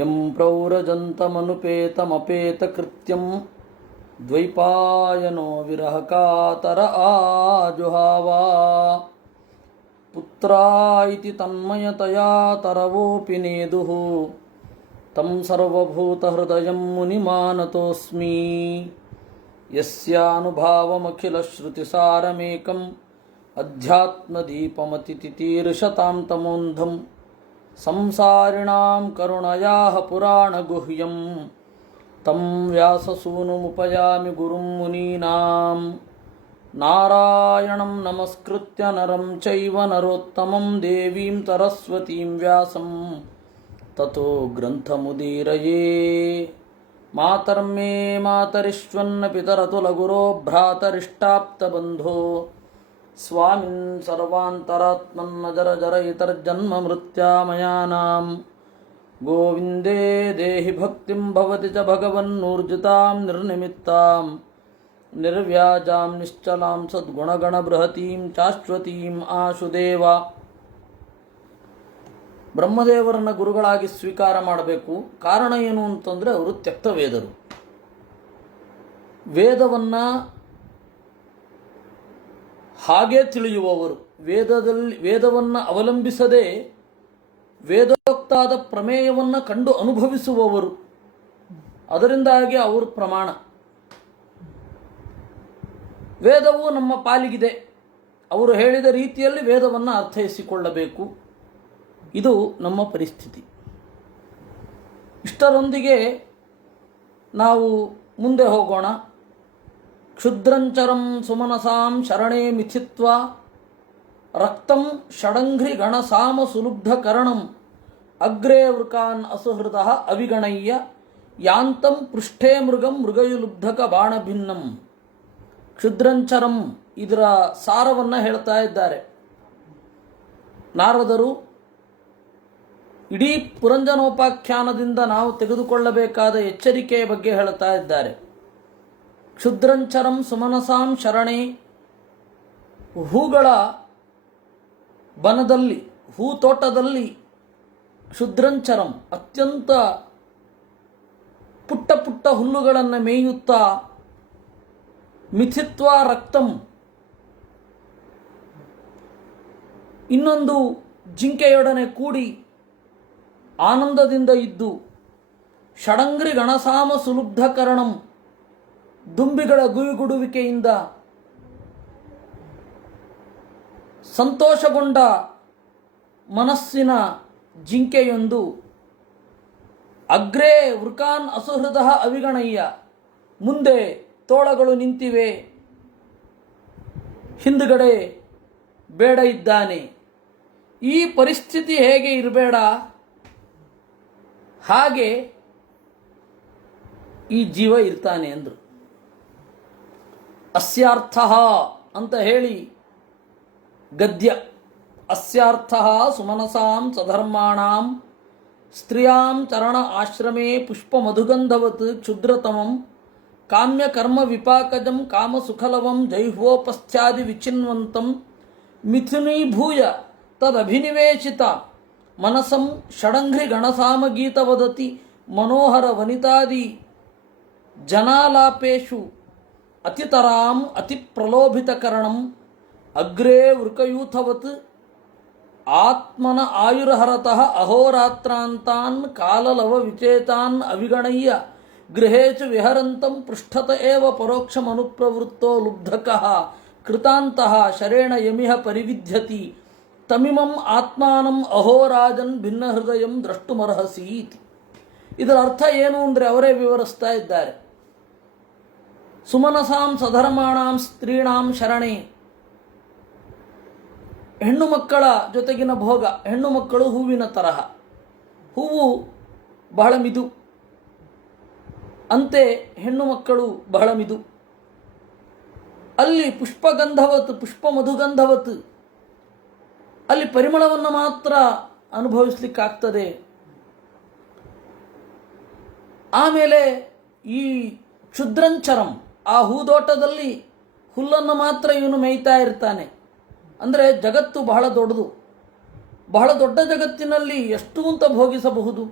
M ಪ್ರೌರಜಂತಮನುಪೇತಮಪೇತಕೃತ್ಯಂ ದ್ವೈಪಾಯನೋ ವಿರಹಕಾತರ ಆಜುಹಾವ ಪುತ್ರಾಯಿತಿ ತನ್ಮಯತಯಾ ತರವೋಪಿ ನೇದುಃ ತಂ ಸರ್ವಭೂತಹೃದಯಂ ಮುನಿಮಾನತೋಸ್ಮಿ ಯಸ್ಯಾನುಭಾವಮಖಿಲಶ್ರುತಿಸಾರಮೇಕಂ ಅಧ್ಯಾತ್ಮದೀಪಮತಿತಿತೀರ್ಷತಾಂ ತಮೋಂಧಂ ಸಂಸಾರಿಣಾಂ ಕರುಣಯಾಃ ಪುರಾಣಗುಹ್ಯಂ ತಂ ವ್ಯಾಸಸೂನುಮುಪಯಾಮಿ ಗುರುಂ ಮುನೀನಾಂ ನಾರಾಯಣಂ ನಮಸ್ಕೃತ್ಯ ನರಂ ಚೈವ ನರೋತ್ತಮಂ ದೇವೀಂ ಸರಸ್ವತೀಂ ವ್ಯಾಸಂ ತತೋ ಗ್ರಂಥಮುದೀರಯೇ ಮಾತರ್ಮೇ ಮಾತರಿಷ್ವನ್ನ ಪಿತರತುಲಗುರೋ ಭ್ರಾತರಿಷ್ಟಾಪ್ತಬಂಧೋ ಸ್ವಾಮಿನ್ ಸರ್ವಾಂತರಾತ್ಮನ್ನ ಜರ ಜರ ಇತರ್ಜನ್ಮ ಮೃತ್ಯಾಮಯಾನಾಂ ಗೋವಿಂದೇ ದೇಹಿ ಭಕ್ತಿಂ ಭವತಿ ಚ ಭಗವನ್ನೂರ್ಜಿತಾಂ ನಿರ್ನಿಮಿತ್ತಾಂ ನಿರ್ವ್ಯಾಜಾಂ ನಿಶ್ಚಲಾಂ ಸದ್ಗುಣಗಣ ಬೃಹತೀಂ ಶಾಶ್ವತೀಂ ಆಶುದೇವ. ಬ್ರಹ್ಮದೇವರನ್ನ ಗುರುಗಳಾಗಿ ಸ್ವೀಕಾರ ಮಾಡಬೇಕು. ಕಾರಣ ಏನು ಅಂತಂದರೆ ಅವರು ತ್ಯಕ್ತವೇದರು. ವೇದವನ್ನು ಹಾಗೇ ತಿಳಿಯುವವರು, ವೇದವನ್ನು ಅವಲಂಬಿಸದೆ ವೇದೋಕ್ತಾದ ಪ್ರಮೇಯವನ್ನು ಕಂಡು ಅನುಭವಿಸುವವರು. ಅದರಿಂದಾಗಿ ಅವರು ಪ್ರಮಾಣ. ವೇದವು ನಮ್ಮ ಪಾಲಿಗಿದೆ. ಅವರು ಹೇಳಿದ ರೀತಿಯಲ್ಲಿ ವೇದವನ್ನು ಅರ್ಥೈಸಿಕೊಳ್ಳಬೇಕು. ಇದು ನಮ್ಮ ಪರಿಸ್ಥಿತಿ. ಇಷ್ಟರೊಂದಿಗೆ ನಾವು ಮುಂದೆ ಹೋಗೋಣ. ಕ್ಷುದ್ರಂಚರಂ ಸುಮನಸಾಂ ಶರಣೇ ಮಿಥಿತ್ವಾ ರಕ್ತಂ ಷಡಂಘ್ರಿ ಗಣಸಾಮ ಸುಲುಬ್ಧ ಕರಣಂ ಅಗ್ರೇ ವೃಕಾನ್ ಅಸುಹೃತಃ ಅವಿಗಣಯ್ಯ ಯಾಂತಂ ಪೃಷ್ಠೇ ಮೃಗಂ ಮೃಗಯುಲುಬ್ಧಕ ಬಾಣಭಿನ್ನಂ. ಕ್ಷುದ್ರಂಚರಂ ಇದರ ಸಾರವನ್ನು ಹೇಳ್ತಾ ಇದ್ದಾರೆ ನಾರದರು. ಇಡೀ ಪುರಂಜನೋಪಾಖ್ಯಾನದಿಂದ ನಾವು ತೆಗೆದುಕೊಳ್ಳಬೇಕಾದ ಎಚ್ಚರಿಕೆಯ ಬಗ್ಗೆ ಹೇಳ್ತಾ ಇದ್ದಾರೆ. ಕ್ಷುದ್ರಂಚರಂ ಸುಮನಸಾಂ ಶರಣೆ. ಹೂಗಳ ಬನದಲ್ಲಿ, ಹೂತೋಟದಲ್ಲಿ ಕ್ಷುದ್ರಂಚರಂ ಅತ್ಯಂತ ಪುಟ್ಟ ಪುಟ್ಟ ಹುಲ್ಲುಗಳನ್ನು ಮೇಯುತ್ತಾ ಮಿಥಿತ್ವ ರಕ್ತಂ, ಇನ್ನೊಂದು ಜಿಂಕೆಯೊಡನೆ ಕೂಡಿ ಆನಂದದಿಂದ ಇದ್ದು, ಷಡಂಗ್ರಿ ಗಣಸಾಮ ಸುಲುಬ್ಧ ಕರಣಂ ದುಂಬಿಗಳ ಗುಯುಗುಡುವಿಕೆಯಿಂದ ಸಂತೋಷಗೊಂಡ ಮನಸ್ಸಿನ ಜಿಂಕೆಯೊಂದು, ಅಗ್ರೇ ವೃಕಾನ್ ಅಸುಹೃದ ಅವಿಗಣಯ್ಯ ಮುಂದೆ ತೋಳಗಳು ನಿಂತಿವೆ, ಹಿಂದುಗಡೆ ಬೇಡ ಇದ್ದಾನೆ. ಈ ಪರಿಸ್ಥಿತಿ ಹೇಗೆ ಇರಬೇಡ, ಹಾಗೆ ಈ ಜೀವ ಇರ್ತಾನೆ ಅಂದರು. ಅಸ್ಯಾರ್ಥ ಅಂತ ಹೇಳಿ ಗದ್ಯ. ಅಸ್ಯಾರ್ಥ ಸುಮನಸಾಂ ಸಧರ್ಮಾಣಾಂ ಸ್ತ್ರೀಯಾಂ ಚರಣ ಆಶ್ರಮೇ ಪುಷ್ಪ ಮಧುಗಂಧವತ್ ಕ್ಷುದ್ರತಮಂ ಕಾಮ್ಯ ಕರ್ಮ ವಿಪಾಕಜಂ ಕಾಮಸುಖಲವಂ ಜೈಹ್ವೋಪಸ್ಥ್ಯಾದಿ ವಿಚಿನ್ವಂತಂ ಮಿಥುನೀಭೂಯ ತದಭಿನಿವೇಶಿತ ಮನಸಂ ಷಡಂಘ್ರಿ ಗಣಸಾಮಗೀತ ವದತಿ ಮನೋಹರ ವನಿತಾದಿ ಜನಾಲಾಪೇಶು ಅತಿತರಾಂ ಅತಿ ಪ್ರಲೋಭಿತಕರಣಂ ಅಗ್ರೇ ವೃಕಯೂಥವತ್ ಆತ್ಮನ ಆಯುರ್ಹರತಃ ಅಹೋರಾತ್ರಾಂತಾನ್ ಕಾಲಲವ ವಿಚೇತಾನ್ ಅವಿಗಣಯ್ಯ ಗೃಹೇಚು ವಿಹರಂತಂ ಪೃಷ್ಠತ ಏವ ಪರೋಕ್ಷಮನುಪ್ರವೃತ್ತೋ ಲುಬ್ಧಕಃ ಕೃತಾಂತಃ ಶರೇಣ ಯಮಿಹ ಪರಿವಿಧ್ಯತಿ ತಮಿಮಂ ಆತ್ಮಾನಂ ಅಹೋರಾಜನ್ ಭಿನ್ನ ಹೃದಯಂ ದ್ರಷ್ಟುಮರ್ಹಸಿ ಇತಿ. ಇದರ ಅರ್ಥ ಏನು ಅಂದರೆ ಅವರೇ ವಿವರಿಸ್ತಾ ಇದ್ದಾರೆ. ಸುಮನಸಾಂ ಸಧರ್ಮಾಣಾಂ ಸ್ತ್ರೀಣಾಂ ಶರಣೆ. ಹೆಣ್ಣು ಮಕ್ಕಳ ಜೊತೆಗಿನ ಭೋಗ. ಹೆಣ್ಣು ಮಕ್ಕಳು ಹೂವಿನ ತರಹ. ಹೂವು ಬಹಳ ಮಿದು, ಅಂತೆ ಹೆಣ್ಣು ಮಕ್ಕಳು ಬಹಳ ಮಿದು. ಅಲ್ಲಿ ಪುಷ್ಪಗಂಧವತ್, ಪುಷ್ಪ ಮಧುಗಂಧವತ್, ಅಲ್ಲಿ ಪರಿಮಳವನ್ನು ಮಾತ್ರ ಅನುಭವಿಸ್ಲಿಕ್ಕಾಗ್ತದೆ. ಆಮೇಲೆ ಈ ಕ್ಷುದ್ರಂಚರಂ, ಆ ಹೂದೋಟದಲ್ಲಿ ಹುಲ್ಲನ್ನು ಮಾತ್ರ ಇವನು ಮೇಯ್ತಾ ಇರ್ತಾನೆ. ಅಂದರೆ ಜಗತ್ತು ಬಹಳ ದೊಡ್ಡದು. ಬಹಳ ದೊಡ್ಡ ಜಗತ್ತಿನಲ್ಲಿ ಎಷ್ಟು ಅಂತ ಭೋಗಿಸಬಹುದು.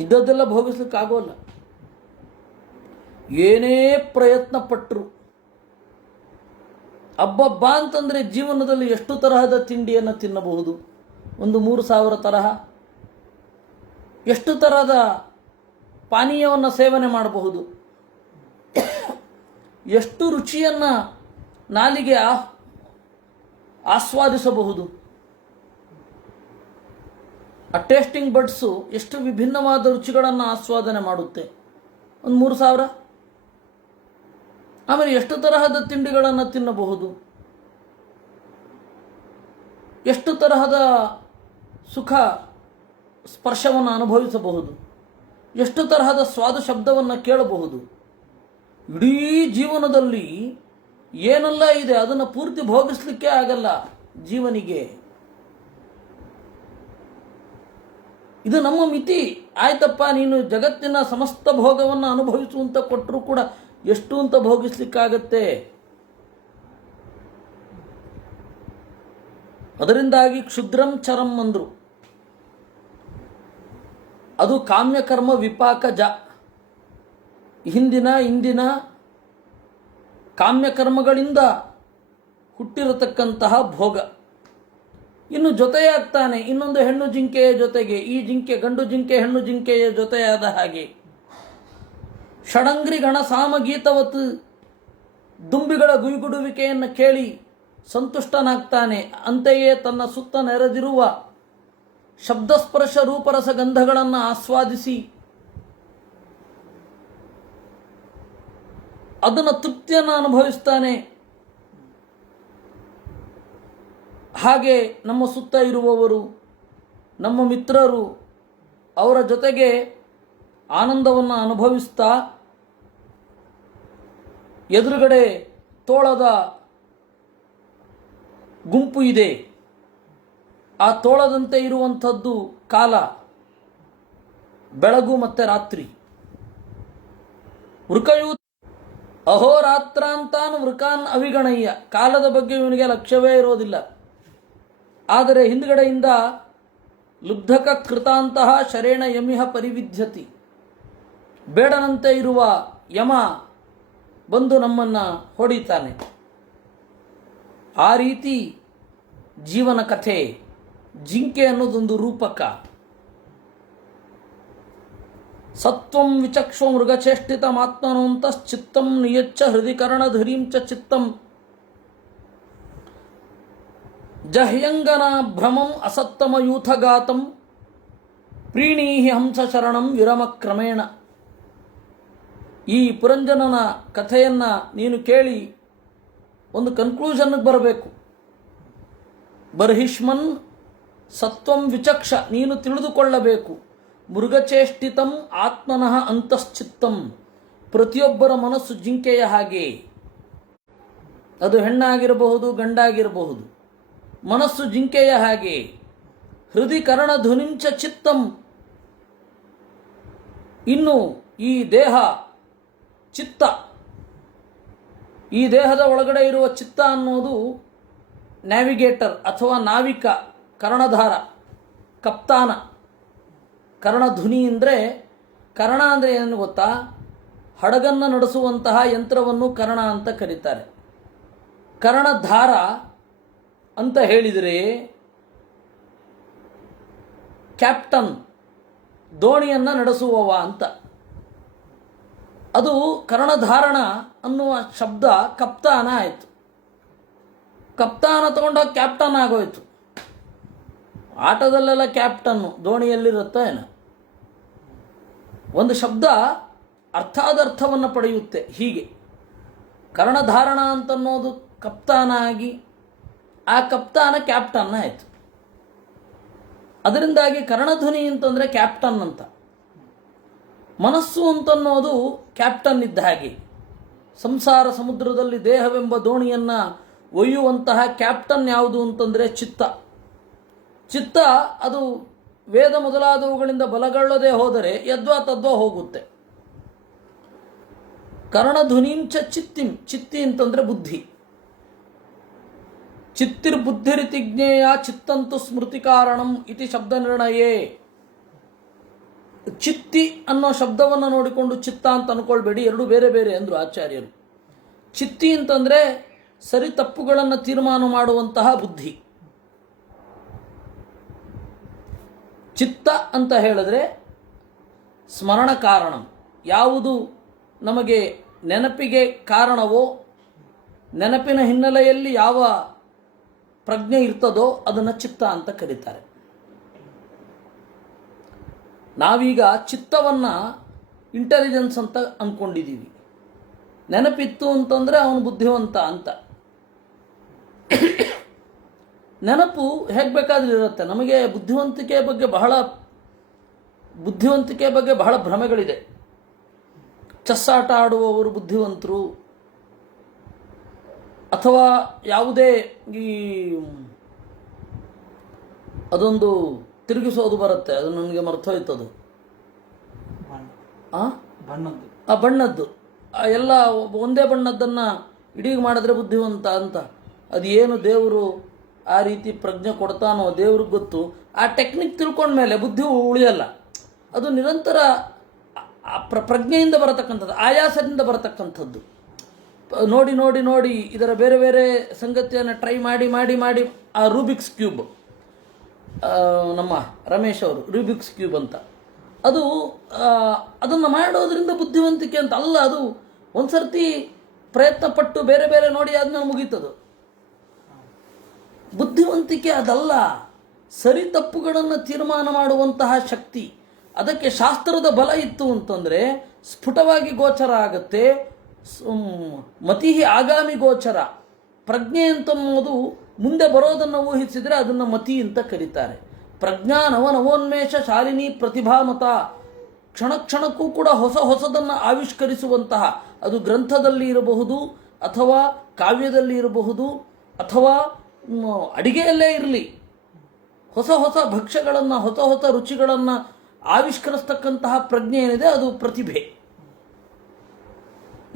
ಇದ್ದದ್ದೆಲ್ಲ ಭೋಗಿಸ್ಲಿಕ್ಕಾಗೋಲ್ಲ. ಏನೇ ಪ್ರಯತ್ನ ಪಟ್ಟರು ಅಬ್ಬಬ್ಬಾ ಅಂತಂದರೆ ಜೀವನದಲ್ಲಿ ಎಷ್ಟು ತರಹದ ತಿಂಡಿಯನ್ನು ತಿನ್ನಬಹುದು? ಒಂದು 3,000 ತರಹ. ಎಷ್ಟು ತರಹದ ಪಾನೀಯವನ್ನು ಸೇವನೆ ಮಾಡಬಹುದು? ಎಷ್ಟು ರುಚಿಯನ್ನು ನಾಲಿಗೆ ಆಸ್ವಾದಿಸಬಹುದು? ಆ ಟೇಸ್ಟಿಂಗ್ ಬಡ್ಸು ಎಷ್ಟು ವಿಭಿನ್ನವಾದ ರುಚಿಗಳನ್ನು ಆಸ್ವಾದನೆ ಮಾಡುತ್ತೆ. ಒಂದು 3,000. ಆಮೇಲೆ ಎಷ್ಟು ತರಹದ ತಿಂಡಿಗಳನ್ನು ತಿನ್ನಬಹುದು? ಎಷ್ಟು ತರಹದ ಸುಖ ಸ್ಪರ್ಶವನ್ನು ಅನುಭವಿಸಬಹುದು? ಎಷ್ಟು ತರಹದ ಸ್ವಾದ ಶಬ್ದವನ್ನು ಕೇಳಬಹುದು? ಇಡೀ ಜೀವನದಲ್ಲಿ ಏನೆಲ್ಲ ಇದೆ ಅದನ್ನು ಪೂರ್ತಿ ಭೋಗಿಸ್ಲಿಕ್ಕೆ ಆಗಲ್ಲ ಜೀವನಿಗೆ. ಇದು ನಮ್ಮ ಮಿತಿ. ಆಯ್ತಪ್ಪ, ನೀನು ಜಗತ್ತಿನ ಸಮಸ್ತ ಭೋಗವನ್ನು ಅನುಭವಿಸುವಂತ ಕೊಟ್ಟರೂ ಕೂಡ ಎಷ್ಟು ಅಂತ ಭೋಗಿಸ್ಲಿಕ್ಕಾಗತ್ತೆ? ಅದರಿಂದಾಗಿ ಕ್ಷುದ್ರಂ ಚರಂ ಅಂದ್ರು. ಅದು ಕಾಮ್ಯಕರ್ಮ ವಿಪಾಕಜ. ಇಂದಿನ ಕಾಮ್ಯಕರ್ಮಗಳಿಂದ ಹುಟ್ಟಿರತಕ್ಕಂತಹ ಭೋಗ. ಇನ್ನು ಜೊತೆಯಾಗ್ತಾನೆ ಇನ್ನೊಂದು ಹೆಣ್ಣು ಜಿಂಕೆಯ ಜೊತೆಗೆ. ಈ ಜಿಂಕೆ ಗಂಡು ಜಿಂಕೆ ಹೆಣ್ಣು ಜಿಂಕೆಯ ಜೊತೆಯಾದ ಹಾಗೆ ಷಡಂಗ್ರಿ ಗಣ ಸಾಮಗೀತವತ್ ದುಂಬಿಗಳ ಗುಯ್ಗುಡುವಿಕೆಯನ್ನು ಕೇಳಿ ಸಂತುಷ್ಟನಾಗ್ತಾನೆ. ಅಂತೆಯೇ ತನ್ನ ಸುತ್ತ ನೆರೆದಿರುವ ಶಬ್ದಸ್ಪರ್ಶ ರೂಪರಸ ಗಂಧಗಳನ್ನು ಆಸ್ವಾದಿಸಿ ಅದನ್ನು ತೃಪ್ತಿಯನ್ನು ಅನುಭವಿಸ್ತಾನೆ. ಹಾಗೆ ನಮ್ಮ ಸುತ್ತ ಇರುವವರು, ನಮ್ಮ ಮಿತ್ರರು, ಅವರ ಜೊತೆಗೆ ಆನಂದವನ್ನು ಅನುಭವಿಸ್ತಾ ಎದುರುಗಡೆ ತೋಳದ ಗುಂಪು ಇದೆ. ಆ ತೋಳದಂತೆ ಇರುವಂಥದ್ದು ಕಾಲ, ಬೆಳಗು ಮತ್ತೆ ರಾತ್ರಿ. ವೃಕಯೂ ಅಹೋರಾತ್ರಾಂತಾನ್ ವೃಕಾನ್ ಅವಿಗಣಯ್ಯ. ಕಾಲದ ಬಗ್ಗೆ ಇವನಿಗೆ ಲಕ್ಷ್ಯವೇ ಇರೋದಿಲ್ಲ. ಆದರೆ ಹಿಂದ್ಗಡೆಯಿಂದ ಲುಬ್ಧಕ ಕೃತಾಂತಹ ಶರೇಣ ಯಮಿಹ ಪರಿವಿಧ್ಯತಿ. ಬೇಡನಂತೆ ಇರುವ ಯಮ ಬಂದು ನಮ್ಮನ್ನು ಹೊಡಿತಾನೆ. ಆ ರೀತಿ ಜೀವನ ಕಥೆ. ಜಿಂಕೆ ಅನ್ನೋದೊಂದು ರೂಪಕ. ಸತ್ವಂ ವಿಚಕ್ಷೋ ಮೃಗಚೇಷ್ಟಿತಮಾತ್ಮನೋಂತಶ್ಚಿತ್ತಂ ನಿಯಚ್ಚ ಹೃದಿಕರಣಧುರೀಂ ಚ ಚಿತ್ತಂ ಜಹ್ಯಂಗನ ಭ್ರಮಂ ಅಸತ್ತಮಯೂಥಗಾತಂ ಪ್ರೀಣೀಹಿ ಹಂಸ ಶರಣಂ ವಿರಮಕ್ರಮೇಣ. ಈ ಪುರಂಜನನ ಕಥೆಯನ್ನು ನೀನು ಕೇಳಿ ಒಂದು ಕನ್ಕ್ಲೂಷನ್ಗೆ ಬರಬೇಕು. ಬರ್ಹಿಷ್ಮನ್ ಸತ್ವಂ ವಿಚಕ್ಷ, ನೀನು ತಿಳಿದುಕೊಳ್ಳಬೇಕು. ಮೃಗಚೇಷ್ಟಿತಂ ಆತ್ಮನಃ ಅಂತಶ್ಚಿತ್ತಂ, ಪ್ರತಿಯೊಬ್ಬರ ಮನಸ್ಸು ಜಿಂಕೆಯ ಹಾಗೆ. ಅದು ಹೆಣ್ಣಾಗಿರಬಹುದು, ಗಂಡಾಗಿರಬಹುದು. ಮನಸ್ಸು ಜಿಂಕೆಯ ಹಾಗೆ. ಹೃದಯ ಕರ್ಣ ಧ್ವನಿಂಚ ಚಿತ್ತಂ, ಇನ್ನು ಈ ದೇಹ ಚಿತ್ತ, ಈ ದೇಹದ ಒಳಗಡೆ ಇರುವ ಚಿತ್ತ ಅನ್ನೋದು ನ್ಯಾವಿಗೇಟರ್ ಅಥವಾ ನಾವಿಕ, ಕರ್ಣಧಾರ, ಕಪ್ತಾನ. ಕರ್ಣಧ್ವನಿ ಅಂದರೆ, ಕರ್ಣ ಅಂದರೆ ಏನು ಗೊತ್ತಾ? ಹಡಗನ್ನು ನಡೆಸುವಂತಹ ಯಂತ್ರವನ್ನು ಕರ್ಣ ಅಂತ ಕರೀತಾರೆ. ಕರ್ಣಧಾರ ಅಂತ ಹೇಳಿದರೆ ಕ್ಯಾಪ್ಟನ್, ದೋಣಿಯನ್ನು ನಡೆಸುವವ ಅಂತ. ಅದು ಕರ್ಣಧಾರಣ ಅನ್ನುವ ಶಬ್ದ ಕಪ್ತಾನ ಆಯಿತು. ಕಪ್ತಾನ ತಗೊಂಡಾಗ ಕ್ಯಾಪ್ಟನ್ ಆಗೋಯ್ತು. ಆಟದಲ್ಲೆಲ್ಲ ಕ್ಯಾಪ್ಟನ್ನು ದೋಣಿಯಲ್ಲಿರುತ್ತೋ ಏನೋ. ಒಂದು ಶಬ್ದ ಅರ್ಥಾದರ್ಥವನ್ನು ಪಡೆಯುತ್ತೆ. ಹೀಗೆ ಕರ್ಣಧಾರಣ ಅಂತನ್ನೋದು ಕಪ್ತಾನ ಆಗಿ ಆ ಕಪ್ತಾನ ಕ್ಯಾಪ್ಟನ್ ಆಯಿತು. ಅದರಿಂದಾಗಿ ಕರ್ಣಧ್ವನಿ ಅಂತಂದರೆ ಕ್ಯಾಪ್ಟನ್ ಅಂತ. ಮನಸ್ಸು ಅಂತನ್ನೋದು ಕ್ಯಾಪ್ಟನ್ ಇದ್ದ ಹಾಗೆ. ಸಂಸಾರ ಸಮುದ್ರದಲ್ಲಿ ದೇಹವೆಂಬ ದೋಣಿಯನ್ನು ಒಯ್ಯುವಂತಹ ಕ್ಯಾಪ್ಟನ್ ಯಾವುದು ಅಂತಂದರೆ ಚಿತ್ತ. ಚಿತ್ತ ಅದು ವೇದ ಮೊದಲಾದವುಗಳಿಂದ ಬಲಗೊಳ್ಳದೆ ಹೋದರೆ ಯದ್ವಾ ತದ್ವಾ ಹೋಗುತ್ತೆ. ಕರ್ಣಧ್ವನಿಂಚ ಚಿತ್ತಿಂ, ಚಿತ್ತಿ ಅಂತಂದರೆ ಬುದ್ಧಿ. ಚಿತ್ತಿರ್ಬುದ್ಧಿರಿತಿ ಜ್ಞೇಯ ಚಿತ್ತಂತು ಸ್ಮೃತಿ ಕಾರಣಂ ಇತಿ ಶಬ್ದ ನಿರ್ಣಯೇ. ಚಿತ್ತಿ ಅನ್ನೋ ಶಬ್ದವನ್ನು ನೋಡಿಕೊಂಡು ಚಿತ್ತ ಅಂತ ಅನ್ಕೊಳ್ಬೇಡಿ, ಎರಡು ಬೇರೆ ಬೇರೆ ಅಂದರು ಆಚಾರ್ಯರು. ಚಿತ್ತಿ ಅಂತಂದರೆ ಸರಿ ತಪ್ಪುಗಳನ್ನು ತೀರ್ಮಾನ ಮಾಡುವಂತಹ ಬುದ್ಧಿ. ಚಿತ್ತ ಅಂತ ಹೇಳಿದ್ರೆ ಸ್ಮರಣ ಕಾರಣ, ಯಾವುದು ನಮಗೆ ನೆನಪಿಗೆ ಕಾರಣವೋ, ನೆನಪಿನ ಹಿನ್ನೆಲೆಯಲ್ಲಿ ಯಾವ ಪ್ರಜ್ಞೆ ಇರ್ತದೋ ಅದನ್ನು ಚಿತ್ತ ಅಂತ ಕರೀತಾರೆ. ನಾವೀಗ ಚಿತ್ತವನ್ನು ಇಂಟೆಲಿಜೆನ್ಸ್ ಅಂತ ಅಂದ್ಕೊಂಡಿದ್ದೀವಿ. ನೆನಪಿತ್ತು ಅಂತಂದರೆ ಅವನು ಬುದ್ಧಿವಂತ ಅಂತ. ನೆನಪು ಹೇಗೆ ಬೇಕಾದ್ರೂ ಇರುತ್ತೆ. ನಮಗೆ ಬುದ್ಧಿವಂತಿಕೆ ಬಗ್ಗೆ ಬಹಳ ಭ್ರಮೆಗಳಿದೆ. ಚೆಸ್ ಆಟ ಆಡುವವರು ಬುದ್ಧಿವಂತರು, ಅಥವಾ ಯಾವುದೇ ಈ ಅದೊಂದು ತಿರುಗಿಸೋದು ಬರುತ್ತೆ, ಅದು ನನಗೆ ಮರ್ತೋಯ್ತದು, ಬಣ್ಣದ್ದು ಎಲ್ಲ ಒಂದೇ ಬಣ್ಣದ್ದನ್ನು ಇಡೀ ಮಾಡಿದ್ರೆ ಬುದ್ಧಿವಂತ ಅಂತ. ಅದು ಏನು ದೇವರು ಆ ರೀತಿ ಪ್ರಜ್ಞೆ ಕೊಡ್ತಾನೋ ದೇವ್ರಿಗೆ ಗೊತ್ತು. ಆ ಟೆಕ್ನಿಕ್ ತಿಳ್ಕೊಂಡ್ಮೇಲೆ ಬುದ್ಧಿ ಉಳಿಯಲ್ಲ. ಅದು ನಿರಂತರ ಪ್ರಜ್ಞೆಯಿಂದ ಬರತಕ್ಕಂಥದ್ದು, ಆಯಾಸದಿಂದ ಬರತಕ್ಕಂಥದ್ದು. ನೋಡಿ ನೋಡಿ ನೋಡಿ ಇದರ ಬೇರೆ ಬೇರೆ ಸಂಗತಿಯನ್ನು ಟ್ರೈ ಮಾಡಿ ಮಾಡಿ ಮಾಡಿ ಆ ರೂಬಿಕ್ಸ್ ಕ್ಯೂಬ್, ನಮ್ಮ ರಮೇಶ್ ಅವರು ರೂಬಿಕ್ಸ್ ಕ್ಯೂಬ್ ಅಂತ, ಅದನ್ನು ಮಾಡೋದ್ರಿಂದ ಬುದ್ಧಿವಂತಿಕೆ ಅಂತ ಅಲ್ಲ. ಅದು ಒಂದು ಸರ್ತಿ ಪ್ರಯತ್ನ ಪಟ್ಟು ಬೇರೆ ಬೇರೆ ನೋಡಿ ಆದ್ಮೇಲೆ ಮುಗೀತದು. ಬುದ್ಧಿವಂತಿಕೆ ಅದಲ್ಲ, ಸರಿ ತಪ್ಪುಗಳನ್ನು ತೀರ್ಮಾನ ಮಾಡುವಂತಹ ಶಕ್ತಿ. ಅದಕ್ಕೆ ಶಾಸ್ತ್ರದ ಬಲ ಇತ್ತು ಅಂತಂದರೆ ಸ್ಫುಟವಾಗಿ ಗೋಚರ ಆಗತ್ತೆ. ಮತಿ ಆಗಾಮಿ ಗೋಚರ. ಪ್ರಜ್ಞೆ ಅಂತನ್ನೋದು ಮುಂದೆ ಬರೋದನ್ನು ಊಹಿಸಿದರೆ ಅದನ್ನು ಮತಿ ಅಂತ ಕರೀತಾರೆ. ಪ್ರಜ್ಞಾ ನವೋನ್ಮೇಷ ಶಾಲಿನಿ ಪ್ರತಿಭಾಮತ. ಕ್ಷಣ ಕ್ಷಣಕ್ಕೂ ಕೂಡ ಹೊಸ ಹೊಸದನ್ನು ಆವಿಷ್ಕರಿಸುವಂತಹ, ಅದು ಗ್ರಂಥದಲ್ಲಿ ಇರಬಹುದು, ಅಥವಾ ಕಾವ್ಯದಲ್ಲಿ ಇರಬಹುದು, ಅಥವಾ ಅಡಿಗೆಯಲ್ಲೇ ಇರಲಿ, ಹೊಸ ಹೊಸ ಭಕ್ಷ್ಯಗಳನ್ನು, ಹೊಸ ಹೊಸ ರುಚಿಗಳನ್ನು ಆವಿಷ್ಕರಿಸ್ತಕ್ಕಂತಹ ಪ್ರಜ್ಞೆ ಏನಿದೆ ಅದು ಪ್ರತಿಭೆ.